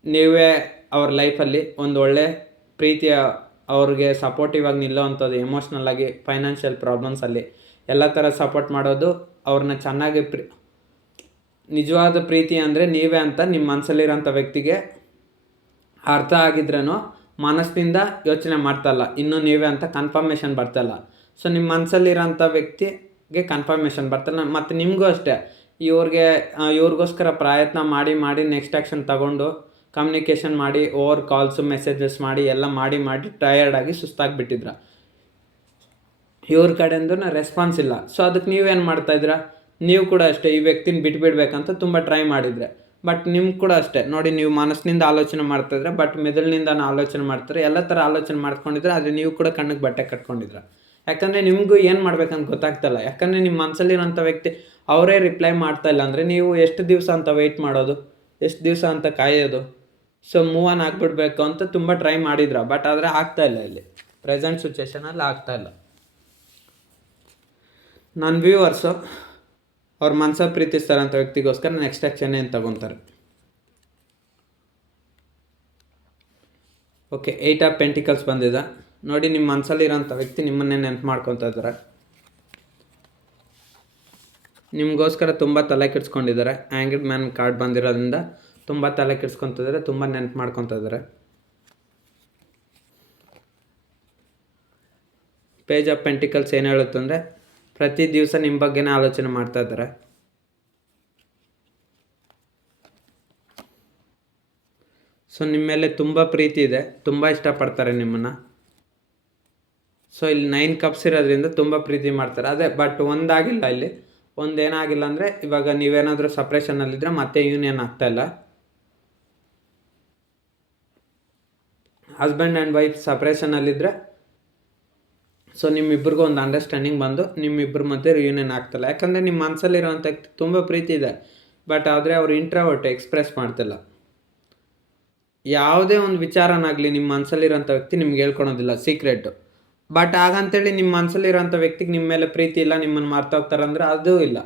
ನೀವೇ ಅವ್ರ ಲೈಫಲ್ಲಿ ಒಂದು ಒಳ್ಳೆ ಪ್ರೀತಿಯ, ಅವ್ರಿಗೆ ಸಪೋರ್ಟಿವ್ ಆಗಿ ನಿಲ್ಲೋವಂಥದ್ದು, ಎಮೋಷ್ನಲ್ ಆಗಿ, ಫೈನಾನ್ಷಿಯಲ್ ಪ್ರಾಬ್ಲಮ್ಸಲ್ಲಿ ಎಲ್ಲ ಥರ ಸಪೋರ್ಟ್ ಮಾಡೋದು, ಅವ್ರನ್ನ ಚೆನ್ನಾಗಿ ನಿಜವಾದ ಪ್ರೀತಿ ಅಂದರೆ ನೀವೇ ಅಂತ ನಿಮ್ಮ ಮನಸ್ಸಲ್ಲಿರೋಂಥ ವ್ಯಕ್ತಿಗೆ ಅರ್ಥ ಆಗಿದ್ರೂ ಮನಸ್ಸಿನಿಂದ ಯೋಚನೆ ಮಾಡ್ತಲ್ಲ, ಇನ್ನೂ ನೀವೇ ಅಂತ ಕನ್ಫರ್ಮೇಷನ್ ಬರ್ತಲ್ಲ. ಸೊ ನಿಮ್ಮ ಮನಸ್ಸಲ್ಲಿರೋಂಥ ವ್ಯಕ್ತಿಗೆ ಕನ್ಫರ್ಮೇಷನ್ ಬರ್ತಲ್ಲ. ಮತ್ತು ನಿಮಗೂ ಅಷ್ಟೇ, ಇವ್ರಿಗೋಸ್ಕರ ಪ್ರಯತ್ನ ಮಾಡಿ ನೆಕ್ಸ್ಟ್ ಆ್ಯಕ್ಷನ್ ತಗೊಂಡು ಕಮ್ಯುನಿಕೇಷನ್ ಮಾಡಿ, ಓವರ್ ಕಾಲ್ಸು ಮೆಸೇಜಸ್ ಮಾಡಿ ಎಲ್ಲ ಮಾಡಿ ಟಯರ್ಡಾಗಿ ಸುಸ್ತಾಗಿಬಿಟ್ಟಿದ್ರ. ಇವ್ರ ಕಡೆಯಿಂದ ರೆಸ್ಪಾನ್ಸ್ ಇಲ್ಲ. ಸೊ ಅದಕ್ಕೆ ನೀವೇನು ಮಾಡ್ತಾಯಿದ್ದೀರಾ? ನೀವು ಕೂಡ ಅಷ್ಟೇ ಈ ವ್ಯಕ್ತಿನ ಬಿಟ್ಬಿಡ್ಬೇಕಂತ ತುಂಬ ಟ್ರೈ ಮಾಡಿದರೆ, ಬಟ್ ನಿಮ್ಗೆ ಕೂಡ ಅಷ್ಟೇ ನೋಡಿ, ನೀವು ಮನಸ್ಸಿನಿಂದ ಆಲೋಚನೆ ಮಾಡ್ತಾಯಿದ್ರೆ, ಬಟ್ ಮೆದುಳಿನಿಂದ ಆಲೋಚನೆ ಮಾಡ್ತಾರೆ, ಎಲ್ಲ ಥರ ಆಲೋಚನೆ ಮಾಡ್ಕೊಂಡಿದ್ರೆ, ಆದರೆ ನೀವು ಕೂಡ ಕಣ್ಣಿಗೆ ಬಟ್ಟೆ ಕಟ್ಕೊಂಡಿದ್ರ. ಯಾಕಂದರೆ ನಿಮಗೂ ಏನು ಮಾಡ್ಬೇಕಂತ ಗೊತ್ತಾಗ್ತಲ್ಲ. ಯಾಕಂದರೆ ನಿಮ್ಮ ಮನಸ್ಸಲ್ಲಿರೋಂಥ ವ್ಯಕ್ತಿ ಅವರೇ ರಿಪ್ಲೈ ಮಾಡ್ತಾಯಿಲ್ಲ ಅಂದರೆ ನೀವು ಎಷ್ಟು ದಿವಸ ಅಂತ ವೆಯ್ಟ್ ಮಾಡೋದು, ಎಷ್ಟು ದಿವಸ ಅಂತ ಕಾಯೋದು? ಸೊ ಮೂವ್ ಆನ್ ಆಗಿಬಿಡ್ಬೇಕು ಅಂತ ತುಂಬ ಟ್ರೈ ಮಾಡಿದ್ರ, ಬಟ್ ಆದರೆ ಆಗ್ತಾಯಿಲ್ಲ. ಇಲ್ಲಿ ಪ್ರೆಸೆಂಟ್ ಸಿಚುವೇಷನಲ್ಲಿ ಆಗ್ತಾಯಿಲ್ಲ. ನನ್ನ ವ್ಯೂವರ್ಸು ಅವ್ರ ಮನಸ್ಸಲ್ಲಿ ಪ್ರೀತಿಸ್ತಾರಂಥ ವ್ಯಕ್ತಿಗೋಸ್ಕರ ನೆಕ್ಸ್ಟ್ ಆ್ಯಕ್ಷನ್ ಏನು ತಗೊತಾರೆ? ಓಕೆ, 8 ಆಫ್ ಪೆಂಟಿಕಲ್ಸ್ ಬಂದಿದೆ ನೋಡಿ. ನಿಮ್ಮ ಮನಸ್ಸಲ್ಲಿರೋಂಥ ವ್ಯಕ್ತಿ ನಿಮ್ಮನ್ನೇ ನೆನಪು ಮಾಡ್ಕೊತಾ ಇದ್ದಾರೆ, ನಿಮಗೋಸ್ಕರ ತುಂಬ ತಲೆ ಕೆಡಿಸ್ಕೊಂಡಿದ್ದಾರೆ. ಆ್ಯಂಗ್ರಿ ಮ್ಯಾನ್ ಕಾರ್ಡ್ ಬಂದಿರೋದ್ರಿಂದ ತುಂಬ ತಲೆ ಕೆಡಿಸ್ಕೊತಿದ್ದಾರೆ, ತುಂಬ ನೆನಪು ಮಾಡ್ಕೊತಾ ಇದ್ದಾರೆ. ಪೇಜ್ ಆಫ್ ಪೆಂಟಿಕಲ್ಸ್ ಏನು ಹೇಳುತ್ತಂದರೆ, ಪ್ರತಿ ದಿವಸ ನಿಮ್ಮ ಬಗ್ಗೆನೇ ಆಲೋಚನೆ ಮಾಡ್ತಾ ಇದ್ದಾರೆ. ಸೊ ನಿಮ್ಮ ಮೇಲೆ ತುಂಬ ಪ್ರೀತಿ ಇದೆ, ತುಂಬ ಇಷ್ಟಪಡ್ತಾರೆ ನಿಮ್ಮನ್ನು. ಸೊ ಇಲ್ಲಿ 9 ಕಪ್ಸ್ ಇರೋದ್ರಿಂದ ತುಂಬ ಪ್ರೀತಿ ಮಾಡ್ತಾರೆ. ಅದೇ ಬಟ್ ಒಂದಾಗಿಲ್ಲ ಇಲ್ಲಿ. ಒಂದೇನಾಗಿಲ್ಲ ಅಂದರೆ ಇವಾಗ ನೀವೇನಾದರೂ ಸಪ್ರೇಷನಲ್ಲಿದ್ದರೆ ಮತ್ತೆ ಯೂನಿಯನ್ ಆಗ್ತಾಯಿಲ್ಲ. ಹಸ್ಬೆಂಡ್ ಆ್ಯಂಡ್ ವೈಫ್ ಸಪ್ರೇಷನಲ್ಲಿದ್ದರೆ ಸೊ ನಿಮ್ಮಿಬ್ಬರಿಗೂ ಒಂದು ಅಂಡರ್ಸ್ಟ್ಯಾಂಡಿಂಗ್ ಬಂದು ನಿಮ್ಮಿಬ್ಬರ ಮಧ್ಯೆ ರಿಯೂನಿಯನ್ ಆಗ್ತಿಲ್ಲ. ಯಾಕಂದರೆ ನಿಮ್ಮ ಮನಸ್ಸಲ್ಲಿರೋಂಥ ತುಂಬ ಪ್ರೀತಿ ಇದೆ, ಬಟ್ ಆದರೆ ಅವರು ಇಂಟ್ರಾವರ್ಟ್ ಎಕ್ಸ್ಪ್ರೆಸ್ ಮಾಡ್ತಿಲ್ಲ. ಯಾವುದೇ ಒಂದು ವಿಚಾರನಾಗಲಿ ನಿಮ್ಮ ಮನಸ್ಸಲ್ಲಿರೋಂಥ ವ್ಯಕ್ತಿ ನಿಮ್ಗೆ ಹೇಳ್ಕೊಳೋದಿಲ್ಲ, ಸೀಕ್ರೆಟು. ಬಟ್ ಹಾಗಂತೇಳಿ ನಿಮ್ಮ ಮನಸ್ಸಲ್ಲಿರೋಂಥ ವ್ಯಕ್ತಿಗೆ ನಿಮ್ಮ ಮೇಲೆ ಪ್ರೀತಿ ಇಲ್ಲ, ನಿಮ್ಮನ್ನು ಮರ್ತೋಗ್ತಾರೆ ಅಂದರೆ ಅದೂ ಇಲ್ಲ.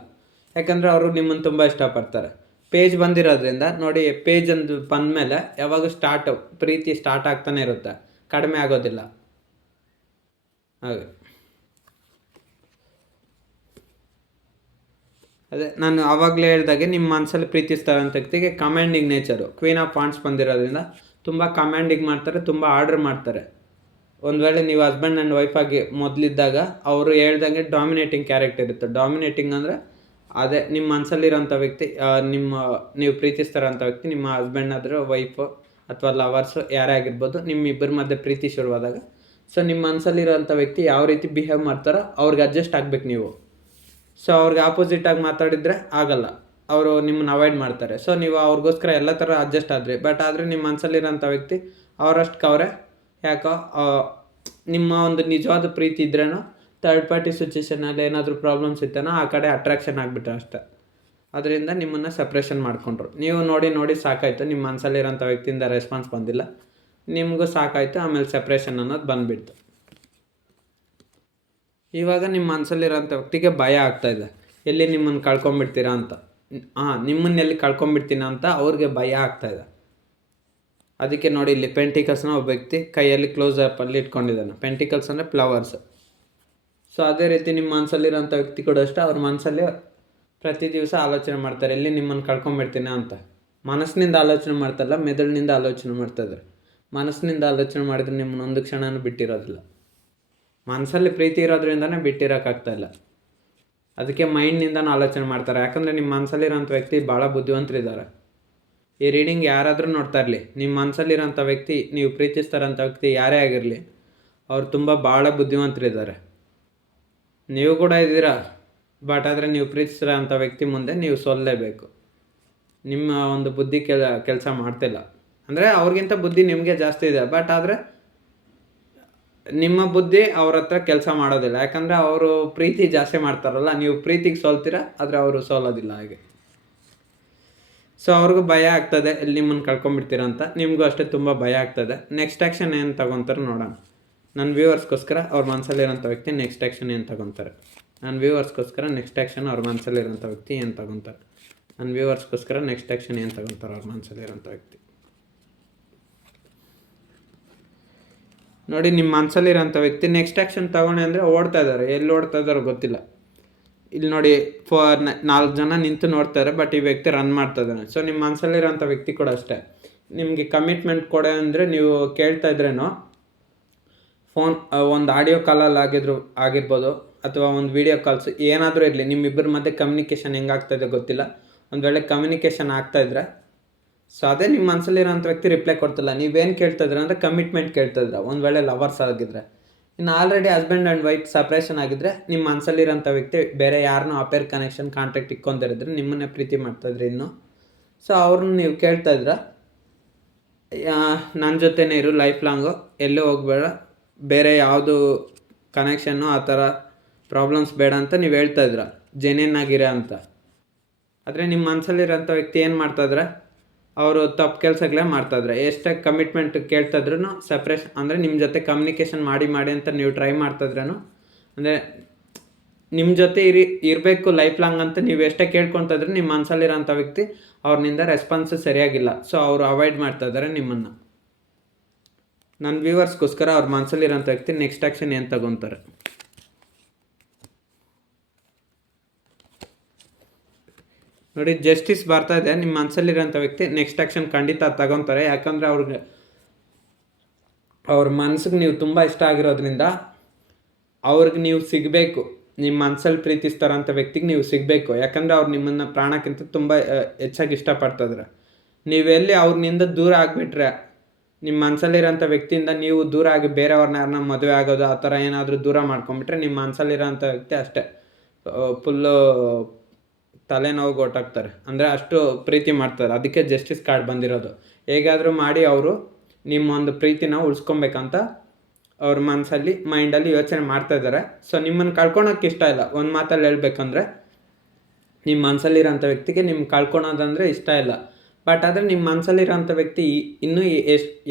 ಯಾಕಂದರೆ ಅವರು ನಿಮ್ಮನ್ನು ತುಂಬ ಇಷ್ಟಪಡ್ತಾರೆ. ಪೇಜ್ ಬಂದಿರೋದ್ರಿಂದ ನೋಡಿ, ಪೇಜ್ ಒಂದು ಬಂದಮೇಲೆ ಯಾವಾಗ ಪ್ರೀತಿ ಸ್ಟಾರ್ಟ್ ಆಗ್ತಾನೆ ಇರುತ್ತೆ, ಕಡಿಮೆ ಆಗೋದಿಲ್ಲ. ಹಾಗೆ ಅದೇ ನಾನು ಆವಾಗಲೇ ಹೇಳಿದಾಗೆ ನಿಮ್ಮ ಮನಸ್ಸಲ್ಲಿ ಪ್ರೀತಿಸ್ತಾರಂಥ ವ್ಯಕ್ತಿಗೆ commanding nature, queen of wands ಬಂದಿರೋದ್ರಿಂದ ತುಂಬ ಕಮಾಂಡಿಂಗ್ ಮಾಡ್ತಾರೆ, ತುಂಬ ಆರ್ಡರ್ ಮಾಡ್ತಾರೆ. ಒಂದು ವೇಳೆ ನೀವು ಹಸ್ಬೆಂಡ್ ಆ್ಯಂಡ್ ವೈಫಾಗಿ ಮೊದಲಿದ್ದಾಗ ಅವರು ಹೇಳ್ದಂಗೆ ಡಾಮಿನೇಟಿಂಗ್ ಕ್ಯಾರೆಕ್ಟರ್ ಇರುತ್ತೆ. ಡಾಮಿನೇಟಿಂಗ್ ಅಂದರೆ ಅದೇ ನಿಮ್ಮ ಮನಸ್ಸಲ್ಲಿರೋಂಥ ವ್ಯಕ್ತಿ, ನೀವು ಪ್ರೀತಿಸ್ತಾರಂಥ ವ್ಯಕ್ತಿ ನಿಮ್ಮ ಹಸ್ಬೆಂಡ್ ಆದರೂ ವೈಫು ಅಥವಾ ಲವರ್ಸು ಯಾರೇ ಆಗಿರ್ಬೋದು, ನಿಮ್ಮಿಬ್ಬರ ಮಧ್ಯೆ ಪ್ರೀತಿ ಶುರುವಾದಾಗ ಸೊ ನಿಮ್ಮ ಮನಸ್ಸಲ್ಲಿರೋಂಥ ವ್ಯಕ್ತಿ ಯಾವ ರೀತಿ ಬಿಹೇವ್ ಮಾಡ್ತಾರೋ ಅವ್ರಿಗೆ ಅಡ್ಜಸ್ಟ್ ಆಗ್ಬೇಕು ನೀವು. ಸೊ ಅವ್ರಿಗೆ ಆಪೋಸಿಟಾಗಿ ಮಾತಾಡಿದರೆ ಆಗಲ್ಲ, ಅವರು ನಿಮ್ಮನ್ನು ಅವಾಯ್ಡ್ ಮಾಡ್ತಾರೆ. ಸೊ ನೀವು ಅವ್ರಿಗೋಸ್ಕರ ಎಲ್ಲ ಥರ ಅಡ್ಜಸ್ಟ್ ಆದ್ರಿ, ಬಟ್ ಆದರೆ ನಿಮ್ಮ ಮನಸ್ಸಲ್ಲಿರೋಂಥ ವ್ಯಕ್ತಿ ಅವರಷ್ಟಕ್ಕೆ ಅವರೇ ಯಾಕೋ ನಿಮ್ಮ ಒಂದು ನಿಜವಾದ ಪ್ರೀತಿ ಇದ್ರೇನೋ ಥರ್ಡ್ ಪಾರ್ಟಿ ಸಿಚುವೇಷನಲ್ಲಿ ಏನಾದರೂ ಪ್ರಾಬ್ಲಮ್ಸ್ ಇತ್ತೇನೋ ಆ ಕಡೆ ಅಟ್ರಾಕ್ಷನ್ ಆಗಿಬಿಟ್ರೆ ಅಷ್ಟೇ. ಅದರಿಂದ ನಿಮ್ಮನ್ನು ಸಪ್ರೇಷನ್ ಮಾಡಿಕೊಂಡ್ರು. ನೀವು ನೋಡಿ ಸಾಕಾಯಿತು, ನಿಮ್ಮ ಮನಸ್ಸಲ್ಲಿರೋಂಥ ವ್ಯಕ್ತಿಯಿಂದ ರೆಸ್ಪಾನ್ಸ್ ಬಂದಿಲ್ಲ, ನಿಮಗೂ ಸಾಕಾಯಿತು, ಆಮೇಲೆ ಸಪ್ರೇಷನ್ ಅನ್ನೋದು ಬಂದುಬಿಡ್ತು. ಇವಾಗ ನಿಮ್ಮ ಮನಸ್ಸಲ್ಲಿರೋಂಥ ವ್ಯಕ್ತಿಗೆ ಭಯ ಆಗ್ತಾಯಿದೆ, ಎಲ್ಲಿ ನಿಮ್ಮನ್ನು ಕಳ್ಕೊಂಬಿಡ್ತೀರಾ ಅಂತ. ನಿಮ್ಮನ್ನೆಲ್ಲಿ ಕಳ್ಕೊಂಬಿಡ್ತೀನ ಅಂತ ಅವ್ರಿಗೆ ಭಯ ಆಗ್ತಾಯಿದೆ. ಅದಕ್ಕೆ ನೋಡಿ, ಇಲ್ಲಿ ಪೆಂಟಿಕಲ್ಸ್ನ ಒಬ್ಬ ವ್ಯಕ್ತಿ ಕೈಯಲ್ಲಿ ಕ್ಲೋಸ್ ಅಪ್ಪಲ್ಲಿ ಇಟ್ಕೊಂಡಿದ್ದಾನೆ. ಪೆಂಟಿಕಲ್ಸ್ ಅಂದರೆ ಫ್ಲವರ್ಸ್. ಸೊ ಅದೇ ರೀತಿ ನಿಮ್ಮ ಮನಸ್ಸಲ್ಲಿರೋಂಥ ವ್ಯಕ್ತಿ ಕೂಡ ಅಷ್ಟೇ, ಅವ್ರ ಮನಸ್ಸಲ್ಲಿ ಪ್ರತಿ ದಿವಸ ಆಲೋಚನೆ ಮಾಡ್ತಾರೆ, ಎಲ್ಲಿ ನಿಮ್ಮನ್ನು ಕಳ್ಕೊಂಬಿಡ್ತೀನಿ ಅಂತ. ಮನಸ್ಸಿನಿಂದ ಆಲೋಚನೆ ಮಾಡ್ತಾರಲ್ಲ, ಮೆದುಳಿನಿಂದ ಆಲೋಚನೆ ಮಾಡ್ತಾಯಿದ್ದಾರೆ. ಮನಸ್ಸಿನಿಂದ ಆಲೋಚನೆ ಮಾಡಿದ್ರೆ ನಿಮ್ಮನ್ನು ಒಂದು ಕ್ಷಣನೂ ಬಿಟ್ಟಿರೋದಿಲ್ಲ. ಮನಸ್ಸಲ್ಲಿ ಪ್ರೀತಿ ಇರೋದ್ರಿಂದನೇ ಬಿಟ್ಟಿರೋಕ್ಕಾಗ್ತಾಯಿಲ್ಲ. ಅದಕ್ಕೆ ಮೈಂಡ್ನಿಂದನೂ ಆಲೋಚನೆ ಮಾಡ್ತಾರೆ. ಯಾಕಂದರೆ ನಿಮ್ಮ ಮನಸ್ಸಲ್ಲಿರೋಂಥ ವ್ಯಕ್ತಿ ಭಾಳ ಬುದ್ಧಿವಂತರಿದ್ದಾರೆ. ಈ ರೀಡಿಂಗ್ ಯಾರಾದರೂ ನೋಡ್ತಾ ಇರಲಿ, ನಿಮ್ಮ ಮನಸ್ಸಲ್ಲಿರೋಂಥ ವ್ಯಕ್ತಿ, ನೀವು ಪ್ರೀತಿಸ್ತಾರಂಥ ವ್ಯಕ್ತಿ ಯಾರೇ ಆಗಿರಲಿ, ಅವ್ರು ತುಂಬ ಭಾಳ ಬುದ್ಧಿವಂತರಿದ್ದಾರೆ. ನೀವು ಕೂಡ ಇದ್ದೀರಾ, ಬಟ್ ಆದರೆ ನೀವು ಪ್ರೀತಿಸಿರೋ ಅಂಥ ವ್ಯಕ್ತಿ ಮುಂದೆ ನೀವು ಸೋಲ್ಲೇಬೇಕು. ನಿಮ್ಮ ಒಂದು ಬುದ್ಧಿ ಕೆಲಸ ಮಾಡ್ತಿಲ್ಲ. ಅಂದರೆ ಅವ್ರಿಗಿಂತ ಬುದ್ಧಿ ನಿಮಗೆ ಜಾಸ್ತಿ ಇದೆ, ಬಟ್ ಆದರೆ ನಿಮ್ಮ ಬುದ್ಧಿ ಅವ್ರ ಹತ್ರ ಕೆಲಸ ಮಾಡೋದಿಲ್ಲ. ಯಾಕಂದರೆ ಅವರು ಪ್ರೀತಿ ಜಾಸ್ತಿ ಮಾಡ್ತಾರಲ್ಲ, ನೀವು ಪ್ರೀತಿಗೆ ಸೋಲ್ತೀರಾ, ಆದರೆ ಅವರು ಸೋಲೋದಿಲ್ಲ. ಹಾಗೆ ಸೊ ಅವ್ರಿಗೂ ಭಯ ಆಗ್ತದೆ, ಎಲ್ಲಿ ನಿಮ್ಮನ್ನು ಕಳ್ಕೊಂಬಿಡ್ತೀರ ಅಂತ. ನಿಮಗೂ ಅಷ್ಟೇ ತುಂಬ ಭಯ ಆಗ್ತದೆ. ನೆಕ್ಸ್ಟ್ ಆ್ಯಕ್ಷನ್ ಏನು ತಗೊತಾರೆ ನೋಡೋಣ. ನನ್ನ ವ್ಯೂವರ್ಸ್ಗೋಸ್ಕರ ಅವ್ರ ಮನಸ್ಸಲ್ಲಿರೋಂಥ ವ್ಯಕ್ತಿ ನೆಕ್ಸ್ಟ್ ಆ್ಯಕ್ಷನ್ ಏನು ತಗೊತಾರೆ. ನನ್ನ ವ್ಯೂವರ್ಸ್ಗೋಸ್ಕರ ನೆಕ್ಸ್ಟ್ ಆ್ಯಕ್ಷನ್ ಅವ್ರ ಮನಸ್ಸಲ್ಲಿರೋಂಥ ವ್ಯಕ್ತಿ ಏನು ತಗೊತಾರೆ. ನನ್ನ ವ್ಯೂವರ್ಸ್ಗೋಸ್ಕರ ನೆಕ್ಸ್ಟ್ ಆ್ಯಕ್ಷನ್ ಏನು ತಗೊತಾರೆ ಅವ್ರ ಮನಸ್ಸಲ್ಲಿರೋಂಥ ವ್ಯಕ್ತಿ. ನೋಡಿ, ನಿಮ್ಮ ಮನಸ್ಸಲ್ಲಿರೋಂಥ ವ್ಯಕ್ತಿ ನೆಕ್ಸ್ಟ್ ಆ್ಯಕ್ಷನ್ ತಗೊಂಡೆ ಅಂದರೆ ಓಡ್ತಾ ಇದ್ದಾರೆ. ಎಲ್ಲಿ ಓಡ್ತಾ ಇದ್ದಾರೋ ಗೊತ್ತಿಲ್ಲ. ಇಲ್ಲಿ ನೋಡಿ, 4 ಜನ ನಿಂತು ನೋಡ್ತಾರೆ, ಬಟ್ ಈ ವ್ಯಕ್ತಿ ರನ್ ಮಾಡ್ತಾ ಇದ್ದಾನೆ. ಸೊ ನಿಮ್ಮ ಮನಸ್ಸಲ್ಲಿರೋಂಥ ವ್ಯಕ್ತಿ ಕೂಡ ಅಷ್ಟೇ, ನಿಮಗೆ ಕಮಿಟ್ಮೆಂಟ್ ಕೊಡೆ ಅಂದರೆ ನೀವು ಕೇಳ್ತಾ ಇದ್ರೇನೋ, ಫೋನ್ ಒಂದು ಆಡಿಯೋ ಕಾಲಲ್ಲಿ ಆಗಿರ್ಬೋದು ಅಥವಾ ಒಂದು ವೀಡಿಯೋ ಕಾಲ್ಸ್ ಏನಾದರೂ ಇರಲಿ, ನಿಮ್ಮಿಬ್ಬರ ಮಧ್ಯೆ ಕಮ್ಯುನಿಕೇಷನ್ ಹೆಂಗಾಗ್ತಾಯಿದೆ ಗೊತ್ತಿಲ್ಲ. ಒಂದು ವೇಳೆ ಕಮ್ಯುನಿಕೇಷನ್ ಆಗ್ತಾಯಿದ್ರೆ ಸೊ ಅದೇ ನಿಮ್ಮ ಮನಸ್ಸಲ್ಲಿರೋಂಥ ವ್ಯಕ್ತಿ ರಿಪ್ಲೈ ಕೊಡ್ತಿಲ್ಲ. ನೀವೇನು ಕೇಳ್ತಾಯಿದ್ರೆ ಅಂದರೆ ಕಮಿಟ್ಮೆಂಟ್ ಕೇಳ್ತಾಯಿದ್ರೆ, ಒಂದು ವೇಳೆ ಲವರ್ಸ್ ಆಗಿದ್ದರೆ. ಇನ್ನು already husband and wife separation ಆಗಿದ್ದರೆ ನಿಮ್ಮ ಮನಸ್ಸಲ್ಲಿರೋಂಥ ವ್ಯಕ್ತಿ ಬೇರೆ ಯಾರನ್ನೂ ಅಪೇರ್ ಕನೆಕ್ಷನ್ ಕಾಂಟ್ಯಾಕ್ಟ್ ಇಟ್ಕೊಂಡಿರಿದ್ರೆ ನಿಮ್ಮನ್ನೇ ಪ್ರೀತಿ ಮಾಡ್ತಾಯಿದ್ರಿ ಇನ್ನು. ಸೊ ಅವ್ರನ್ನ ನೀವು ಕೇಳ್ತಾಯಿದ್ರೆ, ನನ್ನ ಜೊತೆನೇ ಇರು ಲೈಫ್ ಲಾಂಗು, ಎಲ್ಲೂ ಹೋಗಬೇಡ, ಬೇರೆ ಯಾವುದು ಕನೆಕ್ಷನ್ನು ಆ ಥರ ಪ್ರಾಬ್ಲಮ್ಸ್ ಬೇಡ ಅಂತ ನೀವು ಹೇಳ್ತಾಯಿದ್ರ, ಜೆನ್ಯೂನ್ ಆಗಿರ ಅಂತ. ಆದರೆ ನಿಮ್ಮ ಮನಸ್ಸಲ್ಲಿರೋಂಥ ವ್ಯಕ್ತಿ ಏನು ಮಾಡ್ತಾಯಿದ್ರೆ, ಅವರು ತಪ್ಪು ಕೆಲಸಗಳೇ ಮಾಡ್ತಾಯಿದ್ರೆ. ಎಷ್ಟೇ ಕಮಿಟ್ಮೆಂಟ್ ಕೇಳ್ತಾಯಿದ್ರು ಸಪ್ರೇಷನ್ ಅಂದರೆ ನಿಮ್ಮ ಜೊತೆ ಕಮ್ಯುನಿಕೇಷನ್ ಮಾಡಿ ಅಂತ ನೀವು ಟ್ರೈ ಮಾಡ್ತಾಯಿದ್ರೂ, ಅಂದರೆ ನಿಮ್ಮ ಜೊತೆ ಇರಬೇಕು ಲೈಫ್ ಲಾಂಗ್ ಅಂತ ನೀವು ಎಷ್ಟೇ ಕೇಳ್ಕೊತಾಯಿದ್ರು, ನಿಮ್ಮ ಮನಸ್ಸಲ್ಲಿರೋಂಥ ವ್ಯಕ್ತಿ ಅವ್ರನಿಂದ ರೆಸ್ಪಾನ್ಸು ಸರಿಯಾಗಿಲ್ಲ. ಸೊ ಅವರು ಅವಾಯ್ಡ್ ಮಾಡ್ತಾಯಿದ್ದಾರೆ ನಿಮ್ಮನ್ನು. ನನ್ನ ವ್ಯೂವರ್ಸ್ಗೋಸ್ಕರ ಅವ್ರ ಮನಸ್ಸಲ್ಲಿರೋಂಥ ವ್ಯಕ್ತಿ ನೆಕ್ಸ್ಟ್ ಆ್ಯಕ್ಷನ್ ಏನು ತಗೊತಾರೆ. ನೋಡಿ, ಜಸ್ಟಿಸ್ ಬರ್ತಾ ಇದೆ. ನಿಮ್ಮ ಮನಸ್ಸಲ್ಲಿರೋಂಥ ವ್ಯಕ್ತಿ ನೆಕ್ಸ್ಟ್ ಆ್ಯಕ್ಷನ್ ಖಂಡಿತ ತಗೊತಾರೆ. ಯಾಕಂದರೆ ಅವ್ರ ಮನಸ್ಸಿಗೆ ನೀವು ತುಂಬ ಇಷ್ಟ ಆಗಿರೋದ್ರಿಂದ ಅವ್ರಿಗೆ ನೀವು ಸಿಗಬೇಕು. ನಿಮ್ಮ ಮನಸ್ಸಲ್ಲಿ ಪ್ರೀತಿಸ್ತಾರಂಥ ವ್ಯಕ್ತಿಗೆ ನೀವು ಸಿಗಬೇಕು. ಯಾಕಂದರೆ ಅವ್ರು ನಿಮ್ಮನ್ನು ಪ್ರಾಣಕ್ಕಿಂತ ತುಂಬ ಹೆಚ್ಚಾಗಿ ಇಷ್ಟಪಡ್ತಾಯಿದ್ರೆ. ನೀವೆಲ್ಲಿ ಅವ್ರನಿಂದ ದೂರ ಆಗಿಬಿಟ್ರೆ ನಿಮ್ಮ ಮನಸ್ಸಲ್ಲಿರೋಂಥ ವ್ಯಕ್ತಿಯಿಂದ ನೀವು ದೂರ ಆಗಿ ಬೇರೆಯವ್ರನ್ನ ಯಾರನ್ನ ಮದುವೆ ಆಗೋದು ಆ ಥರ ಏನಾದರೂ ದೂರ ಮಾಡ್ಕೊಂಬಿಟ್ರೆ ನಿಮ್ಮ ಮನಸ್ಸಲ್ಲಿರೋಂಥ ವ್ಯಕ್ತಿ ಅಷ್ಟೇ ಫುಲ್ಲು ತಲೆನೋವು ಗೊತ್ತಾಗ್ತಾರೆ. ಅಂದರೆ ಅಷ್ಟು ಪ್ರೀತಿ ಮಾಡ್ತಾರೆ. ಅದಕ್ಕೆ ಜಸ್ಟಿಸ್ ಕಾರ್ಡ್ ಬಂದಿರೋದು. ಹೇಗಾದರೂ ಮಾಡಿ ಅವರು ನಿಮ್ಮೊಂದು ಪ್ರೀತಿನ ಉಳಿಸ್ಕೊಬೇಕಂತ ಅವ್ರ ಮನಸ್ಸಲ್ಲಿ ಮೈಂಡಲ್ಲಿ ಯೋಚನೆ ಮಾಡ್ತಾಯಿದ್ದಾರೆ. ಸೊ ನಿಮ್ಮನ್ನು ಕಳ್ಕೊಳೋಕ್ಕೆ ಇಷ್ಟ ಇಲ್ಲ. ಒಂದು ಮಾತಲ್ಲಿ ಹೇಳ್ಬೇಕಂದ್ರೆ ನಿಮ್ಮ ಮನಸ್ಸಲ್ಲಿರೋಂಥ ವ್ಯಕ್ತಿಗೆ ನಿಮ್ಮ ಕಳ್ಕೊಳೋದಂದರೆ ಇಷ್ಟ ಇಲ್ಲ. ಬಟ್ ಆದರೆ ನಿಮ್ಮ ಮನಸ್ಸಲ್ಲಿರೋಂಥ ವ್ಯಕ್ತಿ ಇನ್ನೂ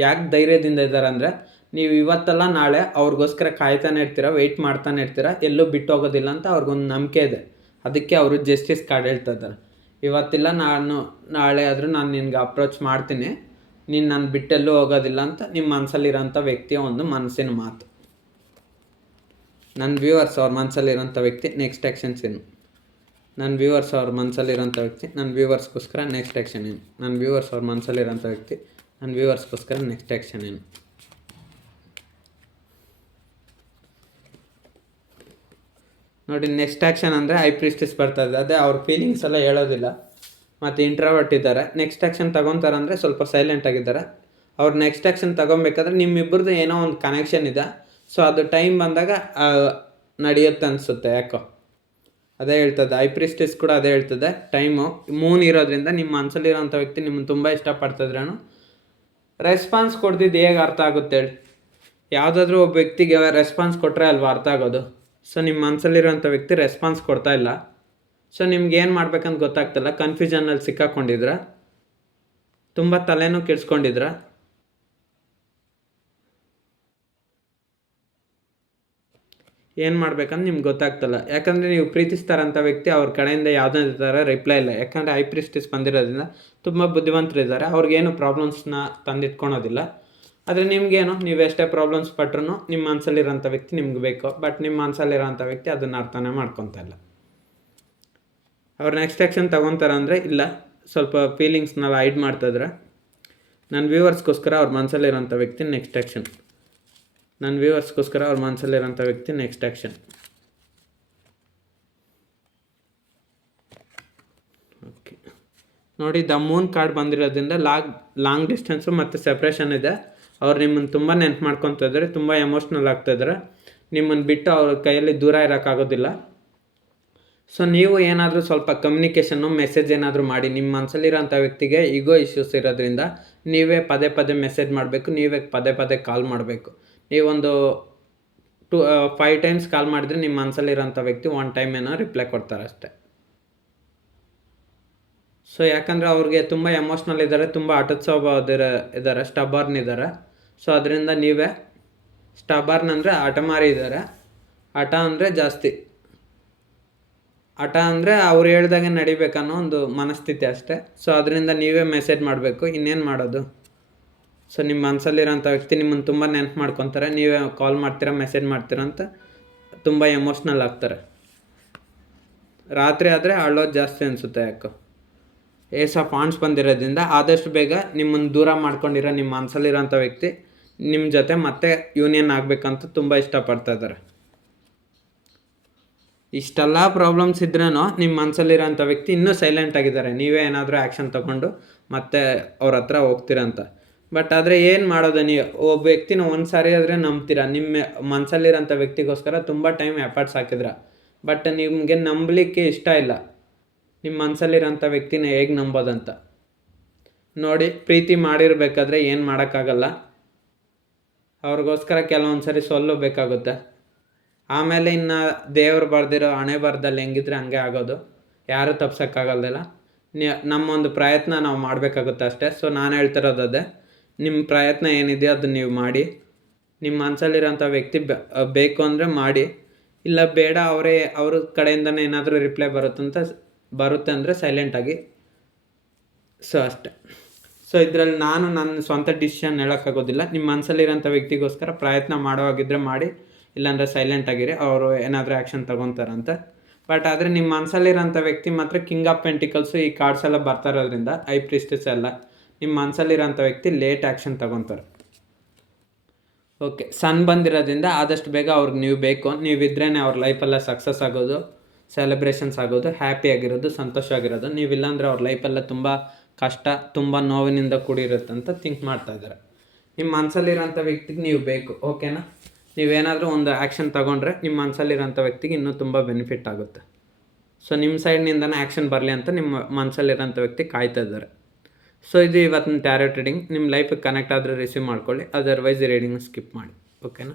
ಯಾಕೆ ಧೈರ್ಯದಿಂದ ಇದ್ದಾರೆ ಅಂದರೆ ನೀವು ಇವತ್ತಲ್ಲ ನಾಳೆ ಅವ್ರಿಗೋಸ್ಕರ ಕಾಯ್ತಾನೆ ಇರ್ತೀರ, ವೆಯ್ಟ್ ಮಾಡ್ತಾನೆ ಇರ್ತೀರ, ಎಲ್ಲೂ ಬಿಟ್ಟು ಹೋಗೋದಿಲ್ಲ ಅಂತ ಅವ್ರಿಗೊಂದು ನಂಬಿಕೆ ಇದೆ. ಅದಕ್ಕೆ ಅವರು ಜಸ್ಟಿಸ್ ಕಾರ್ಡ್ ಹೇಳ್ತಾ ಇದ್ದಾರೆ. ಇವತ್ತಿಲ್ಲ ನಾಳೆ ಆದರೂ ನಾನು ನಿನ್ಗೆ ಅಪ್ರೋಚ್ ಮಾಡ್ತೀನಿ, ನೀನು ನಾನು ಬಿಟ್ಟೆಲ್ಲೂ ಹೋಗೋದಿಲ್ಲ ಅಂತ ನಿಮ್ಮ ಮನಸ್ಸಲ್ಲಿರೋಂಥ ವ್ಯಕ್ತಿಯ ಒಂದು ಮನಸ್ಸಿನ ಮಾತು. ನನ್ನ ವ್ಯೂವರ್ಸ್ ಅವ್ರ ಮನಸ್ಸಲ್ಲಿರೋಂಥ ವ್ಯಕ್ತಿ ನೆಕ್ಸ್ಟ್ ಆ್ಯಕ್ಷನ್ಸ್ ಏನು? ನನ್ನ ವ್ಯೂವರ್ಸ್ ಅವ್ರ ಮನಸ್ಸಲ್ಲಿರೋಂಥ ವ್ಯಕ್ತಿ ನನ್ನ ವ್ಯೂವರ್ಸ್ಗೋಸ್ಕರ ನೆಕ್ಸ್ಟ್ ಆ್ಯಕ್ಷನ್ ಏನು? ನನ್ನ ವ್ಯೂವರ್ಸ್ ಅವ್ರ ಮನಸ್ಸಲ್ಲಿರೋಂಥ ವ್ಯಕ್ತಿ ನನ್ನ ವ್ಯೂವರ್ಸ್ಗೋಸ್ಕರ ನೆಕ್ಸ್ಟ್ ಆ್ಯಕ್ಷನ್ ಏನು? ನೋಡಿ, ನೆಕ್ಸ್ಟ್ ಆ್ಯಕ್ಷನ್ ಅಂದರೆ ಹೈ ಪ್ರೀಸ್ಟೆಸ್ ಬರ್ತಾಯಿದೆ. ಅದೇ ಅವ್ರ ಫೀಲಿಂಗ್ಸ್ ಎಲ್ಲ ಹೇಳೋದಿಲ್ಲ ಮತ್ತು ಇಂಟ್ರಾವರ್ಟ್ ಇದ್ದಾರೆ. ನೆಕ್ಸ್ಟ್ ಆ್ಯಕ್ಷನ್ ತೊಗೊತಾರೆ ಅಂದರೆ ಸ್ವಲ್ಪ ಸೈಲೆಂಟ್ ಆಗಿದ್ದಾರೆ. ಅವ್ರು ನೆಕ್ಸ್ಟ್ ಆ್ಯಕ್ಷನ್ ತೊಗೊಬೇಕಾದ್ರೆ ನಿಮ್ಮಿಬ್ಬರದ್ದು ಏನೋ ಒಂದು ಕನೆಕ್ಷನ್ ಇದೆ. ಸೊ ಅದು ಟೈಮ್ ಬಂದಾಗ ನಡೆಯುತ್ತೆ ಅನಿಸುತ್ತೆ. ಯಾಕೋ ಅದೇ ಹೇಳ್ತದೆ, ಹೈ ಪ್ರೀಸ್ಟೆಸ್ ಕೂಡ ಅದೇ ಹೇಳ್ತದೆ. ಟೈಮು ಮೂನ್ ಇರೋದ್ರಿಂದ ನಿಮ್ಮ ಮನಸ್ಸಲ್ಲಿರೋಂಥ ವ್ಯಕ್ತಿ ನಿಮ್ಮನ್ನು ತುಂಬ ಇಷ್ಟಪಡ್ತಿದ್ರೂ ರೆಸ್ಪಾನ್ಸ್ ಕೊಡ್ದಿದ್ದು ಹೇಗೆ ಅರ್ಥ ಆಗುತ್ತೆ ಹೇಳಿ? ಯಾವುದಾದ್ರೂ ಒಬ್ಬ ವ್ಯಕ್ತಿಗೆ ರೆಸ್ಪಾನ್ಸ್ ಕೊಟ್ಟರೆ ಅಲ್ವಾ ಅರ್ಥ ಆಗೋದು. ಸೊ ನಿಮ್ಮ ಮನಸ್ಸಲ್ಲಿರೋಂಥ ವ್ಯಕ್ತಿ ರೆಸ್ಪಾನ್ಸ್ ಕೊಡ್ತಾ ಇಲ್ಲ. ಸೊ ನಿಮ್ಗೆ ಏನು ಮಾಡ್ಬೇಕಂತ ಗೊತ್ತಾಗ್ತಿಲ್ಲ. ಕನ್ಫ್ಯೂಷನಲ್ಲಿ ಸಿಕ್ಕಾಕೊಂಡಿದ್ರ, ತುಂಬ ತಲೆನೂ ಕೆಡ್ಸ್ಕೊಂಡಿದ್ರ, ಏನು ಮಾಡ್ಬೇಕಂತ ನಿಮ್ಗೆ ಗೊತ್ತಾಗ್ತಿಲ್ಲ. ಯಾಕಂದರೆ ನೀವು ಪ್ರೀತಿಸ್ತಾರಂಥ ವ್ಯಕ್ತಿ ಅವ್ರ ಕಡೆಯಿಂದ ಯಾವುದೇ ಥರ ರಿಪ್ಲೈ ಇಲ್ಲ. ಯಾಕಂದರೆ ಹೈ ಪ್ರೀಸ್ಟೆಸ್ ಬಂದಿರೋದ್ರಿಂದ ತುಂಬ ಬುದ್ಧಿವಂತರಿದ್ದಾರೆ. ಅವ್ರಿಗೇನು ಪ್ರಾಬ್ಲಮ್ಸ್ನ ತಂದಿಟ್ಕೊಳೋದಿಲ್ಲ. ಆದರೆ ನಿಮಗೇನು, ನೀವು ಎಷ್ಟೇ ಪ್ರಾಬ್ಲಮ್ಸ್ ಪಟ್ರೂ ನಿಮ್ಮ ಮನಸ್ಸಲ್ಲಿರೋಂಥ ವ್ಯಕ್ತಿ ನಿಮ್ಗೆ ಬೇಕು. ಬಟ್ ನಿಮ್ಮ ಮನಸ್ಸಲ್ಲಿರೋಂಥ ವ್ಯಕ್ತಿ ಅದನ್ನು ಅರ್ಥನೇ ಮಾಡ್ಕೊತಾ ಇಲ್ಲ. ಅವ್ರು ನೆಕ್ಸ್ಟ್ ಆ್ಯಕ್ಷನ್ ತೊಗೊತಾರೆ ಅಂದರೆ ಇಲ್ಲ, ಸ್ವಲ್ಪ ಫೀಲಿಂಗ್ಸ್ನೆಲ್ಲ ಹೈಡ್ ಮಾಡ್ತಾಯಿದ್ರೆ. ನನ್ನ ವ್ಯೂವರ್ಸ್ಗೋಸ್ಕರ ಅವ್ರ ಮನಸ್ಸಲ್ಲಿರೋಂಥ ವ್ಯಕ್ತಿ ನೆಕ್ಸ್ಟ್ ಆ್ಯಕ್ಷನ್. ನನ್ನ ವ್ಯೂವರ್ಸ್ಗೋಸ್ಕರ ಅವ್ರ ಮನಸ್ಸಲ್ಲಿರೋಂಥ ವ್ಯಕ್ತಿ ನೆಕ್ಸ್ಟ್ ಆ್ಯಕ್ಷನ್. ಓಕೆ, ನೋಡಿ, ದ ಮೂನ್ ಕಾರ್ಡ್ ಬಂದಿರೋದ್ರಿಂದ ಲಾಂಗ್ ಡಿಸ್ಟೆನ್ಸು ಮತ್ತು ಸೆಪ್ರೇಷನ್ ಇದೆ. ಅವ್ರು ನಿಮ್ಮನ್ನು ತುಂಬ ನೆನ್ಪು ಮಾಡ್ಕೊತಾ ಇದ್ದಾರೆ, ತುಂಬ ಎಮೋಷ್ನಲ್ ಆಗ್ತಾಯಿದ್ದಾರೆ. ನಿಮ್ಮನ್ನು ಬಿಟ್ಟು ಅವ್ರ ಕೈಯಲ್ಲಿ ದೂರ ಇರೋಕ್ಕಾಗೋದಿಲ್ಲ. ಸೊ ನೀವು ಏನಾದರೂ ಸ್ವಲ್ಪ ಕಮ್ಯುನಿಕೇಷನ್ನು ಮೆಸೇಜ್ ಏನಾದರೂ ಮಾಡಿ. ನಿಮ್ಮ ಮನಸ್ಸಲ್ಲಿರೋಂಥ ವ್ಯಕ್ತಿಗೆ ಈಗೋ ಇಶ್ಯೂಸ್ ಇರೋದ್ರಿಂದ ನೀವೇ ಪದೇ ಪದೇ ಮೆಸೇಜ್ ಮಾಡಬೇಕು, ನೀವೇ ಪದೇ ಪದೇ ಕಾಲ್ ಮಾಡಬೇಕು. ನೀವೊಂದು 5 ಟೈಮ್ಸ್ ಕಾಲ್ ಮಾಡಿದ್ರೆ ನಿಮ್ಮ ಮನಸ್ಸಲ್ಲಿರೋಂಥ ವ್ಯಕ್ತಿ 1 ಟೈಮ್ ಏನೋ ರಿಪ್ಲೈ ಕೊಡ್ತಾರೆ ಅಷ್ಟೇ. ಸೊ ಯಾಕಂದರೆ ಅವ್ರಿಗೆ ತುಂಬ ಎಮೋಷ್ನಲ್ ಇದ್ದಾರೆ, ತುಂಬ ಆಟದ ಸ್ವಭಾವದ ಇದ್ದಾರೆ, ಸ್ಟಬರ್ನ್ ಇದ್ದಾರೆ. ಸೊ ಅದರಿಂದ ನೀವೇ ಸ್ಟಬರ್ನ್ ಅಂದರೆ ಹಠಮಾರಿ ಇದ್ದಾರೆ. ಹಠ ಅಂದರೆ ಜಾಸ್ತಿ, ಹಠ ಅಂದರೆ ಅವ್ರು ಹೇಳ್ದಾಗೆ ನಡಿಬೇಕನ್ನೋ ಒಂದು ಮನಸ್ಥಿತಿ ಅಷ್ಟೇ. ಸೊ ಅದರಿಂದ ನೀವೇ ಮೆಸೇಜ್ ಮಾಡಬೇಕು, ಇನ್ನೇನು ಮಾಡೋದು. ಸೊ ನಿಮ್ಮ ಮನಸ್ಸಲ್ಲಿರೋಂಥ ವ್ಯಕ್ತಿ ನಿಮ್ಮನ್ನು ತುಂಬ ನೆನಪು ಮಾಡ್ಕೊತಾರೆ. ನೀವೇ ಕಾಲ್ ಮಾಡ್ತೀರಾ, ಮೆಸೇಜ್ ಮಾಡ್ತೀರಾ ಅಂತ ತುಂಬ ಎಮೋಷ್ನಲ್ ಆಗ್ತಾರೆ. ರಾತ್ರಿ ಆದರೆ ಅಳೋದು ಜಾಸ್ತಿ ಅನಿಸುತ್ತೆ. ಯಾಕೋ ಏಸ್ ಆಫ್ ವಾಂಡ್ಸ್ ಬಂದಿರೋದ್ರಿಂದ ಆದಷ್ಟು ಬೇಗ ನಿಮ್ಮನ್ನು ದೂರ ಮಾಡ್ಕೊಂಡಿರೋ ನಿಮ್ಮ ಮನಸ್ಸಲ್ಲಿರೋಂಥ ವ್ಯಕ್ತಿ ನಿಮ್ಮ ಜೊತೆ ಮತ್ತೆ ಯೂನಿಯನ್ ಆಗಬೇಕಂತ ತುಂಬ ಇಷ್ಟಪಡ್ತಾ ಇದ್ದಾರೆ. ಇಷ್ಟೆಲ್ಲ ಪ್ರಾಬ್ಲಮ್ಸ್ ಇದ್ರೂ ನಿಮ್ಮ ಮನಸ್ಸಲ್ಲಿರೋಂಥ ವ್ಯಕ್ತಿ ಇನ್ನೂ ಸೈಲೆಂಟ್ ಆಗಿದ್ದಾರೆ. ನೀವೇ ಏನಾದರೂ ಆ್ಯಕ್ಷನ್ ತೊಗೊಂಡು ಮತ್ತೆ ಅವ್ರ ಹತ್ರ ಹೋಗ್ತೀರಂತ. ಬಟ್ ಆದರೆ ಏನು ಮಾಡೋದು, ನೀವು ಒಬ್ಬ ವ್ಯಕ್ತಿನ ಒಂದು ಸಾರಿ ಆದರೆ ನಂಬ್ತೀರಾ. ನಿಮ್ಮ ಮನಸ್ಸಲ್ಲಿರೋಂಥ ವ್ಯಕ್ತಿಗೋಸ್ಕರ ತುಂಬ ಟೈಮ್ ಎಫರ್ಟ್ಸ್ ಹಾಕಿದ್ರ. ಬಟ್ ನಿಮಗೆ ನಂಬಲಿಕ್ಕೆ ಇಷ್ಟ ಇಲ್ಲ ನಿಮ್ಮ ಮನಸ್ಸಲ್ಲಿರೋಂಥ ವ್ಯಕ್ತಿನ ಹೇಗೆ ನಂಬೋದಂತ. ನೋಡಿ, ಪ್ರೀತಿ ಮಾಡಿರಬೇಕಾದ್ರೆ ಏನು ಮಾಡೋಕ್ಕಾಗಲ್ಲ. ಅವ್ರಿಗೋಸ್ಕರ ಕೆಲವೊಂದು ಸರಿ ಸೋಲಬೇಕಾಗುತ್ತೆ. ಆಮೇಲೆ ಇನ್ನು ದೇವ್ರು ಬರ್ದಿರೋ ಹಣೆ ಬರ್ದಲ್ಲಿ ಹೆಂಗಿದ್ರೆ ಹಂಗೆ ಆಗೋದು, ಯಾರೂ ತಪ್ಸೋಕ್ಕಾಗಲ್ದಿಲ್ಲ. ನಮ್ಮೊಂದು ಪ್ರಯತ್ನ ನಾವು ಮಾಡಬೇಕಾಗುತ್ತೆ ಅಷ್ಟೇ. ಸೊ ನಾನು ಹೇಳ್ತಿರೋದು ಅದೇ, ನಿಮ್ಮ ಪ್ರಯತ್ನ ಏನಿದೆಯೋ ಅದನ್ನು ನೀವು ಮಾಡಿ. ನಿಮ್ಮ ಮನಸ್ಸಲ್ಲಿರೋಂಥ ವ್ಯಕ್ತಿ ಬೇಕು ಅಂದರೆ ಮಾಡಿ, ಇಲ್ಲ ಬೇಡ ಅವ್ರ ಕಡೆಯಿಂದನೇ ಏನಾದರೂ ರಿಪ್ಲೈ ಬರುತ್ತೆ ಅಂದರೆ ಸೈಲೆಂಟಾಗಿ. ಸೊ ಅಷ್ಟೇ. ಸೊ ಇದರಲ್ಲಿ ನಾನು ನನ್ನ ಸ್ವಂತ ಡಿಸಿಷನ್ ಹೇಳೋಕ್ಕಾಗೋದಿಲ್ಲ. ನಿಮ್ಮ ಮನಸ್ಸಲ್ಲಿರೋಂಥ ವ್ಯಕ್ತಿಗೋಸ್ಕರ ಪ್ರಯತ್ನ ಮಾಡೋವಾಗಿದ್ದರೆ ಮಾಡಿ, ಇಲ್ಲಾಂದರೆ ಸೈಲೆಂಟ್ ಆಗಿರಿ, ಅವರು ಏನಾದರೂ ಆ್ಯಕ್ಷನ್ ತೊಗೊತಾರಂತ. ಬಟ್ ಆದರೆ ನಿಮ್ಮ ಮನಸ್ಸಲ್ಲಿರೋಂಥ ವ್ಯಕ್ತಿ ಮಾತ್ರ ಕಿಂಗ್ ಆಫ್ ಪೆಂಟಿಕಲ್ಸು ಈ ಕಾರ್ಡ್ಸ್ ಎಲ್ಲ ಬರ್ತಾ ಇರೋದ್ರಿಂದ, ಹೈ ಪ್ರೀಸ್ಟೆಸ್ ಎಲ್ಲ, ನಿಮ್ಮ ಮನಸ್ಸಲ್ಲಿರೋಂಥ ವ್ಯಕ್ತಿ ಲೇಟ್ ಆ್ಯಕ್ಷನ್ ತೊಗೊತಾರೆ. ಓಕೆ, ಸನ್ ಬಂದಿರೋದ್ರಿಂದ ಆದಷ್ಟು ಬೇಗ ಅವ್ರಿಗೆ ನೀವು ಬೇಕು. ನೀವಿದ್ರೇ ಅವ್ರ ಲೈಫೆಲ್ಲ ಸಕ್ಸಸ್ ಆಗೋದು, ಸೆಲೆಬ್ರೇಷನ್ಸ್ ಆಗೋದು, ಹ್ಯಾಪಿಯಾಗಿರೋದು, ಸಂತೋಷವಾಗಿರೋದು. ನೀವಿಲ್ಲಾಂದರೆ ಅವ್ರ ಲೈಫೆಲ್ಲ ತುಂಬ ಕಷ್ಟ, ತುಂಬ ನೋವಿನಿಂದ ಕೂಡಿರುತ್ತೆ ಅಂತ ಥಿಂಕ್ ಮಾಡ್ತಾಯಿದ್ದಾರೆ. ನಿಮ್ಮ ಮನಸ್ಸಲ್ಲಿರೋಂಥ ವ್ಯಕ್ತಿಗೆ ನೀವು ಬೇಕು. ಓಕೆನಾ? ನೀವೇನಾದರೂ ಒಂದು ಆ್ಯಕ್ಷನ್ ತೊಗೊಂಡ್ರೆ ನಿಮ್ಮ ಮನಸ್ಸಲ್ಲಿರೋಂಥ ವ್ಯಕ್ತಿಗೆ ಇನ್ನೂ ತುಂಬ ಬೆನಿಫಿಟ್ ಆಗುತ್ತೆ. ಸೊ ನಿಮ್ಮ ಸೈಡ್ನಿಂದನೇ ಆ್ಯಕ್ಷನ್ ಬರಲಿ ಅಂತ ನಿಮ್ಮ ಮನಸ್ಸಲ್ಲಿರೋಂಥ ವ್ಯಕ್ತಿ ಕಾಯ್ತಾ ಇದ್ದಾರೆ. ಸೊ ಇದು ಇವತ್ತಿನ ಟ್ಯಾರೋ ರೀಡಿಂಗ್. ನಿಮ್ಮ ಲೈಫಿಗೆ ಕನೆಕ್ಟ್ ಆದರೆ ರಿಸೀವ್ ಮಾಡ್ಕೊಳ್ಳಿ, ಅದರ್ವೈಸ್ ಈ ರೀಡಿಂಗ್ನ ಸ್ಕಿಪ್ ಮಾಡಿ. ಓಕೆನಾ?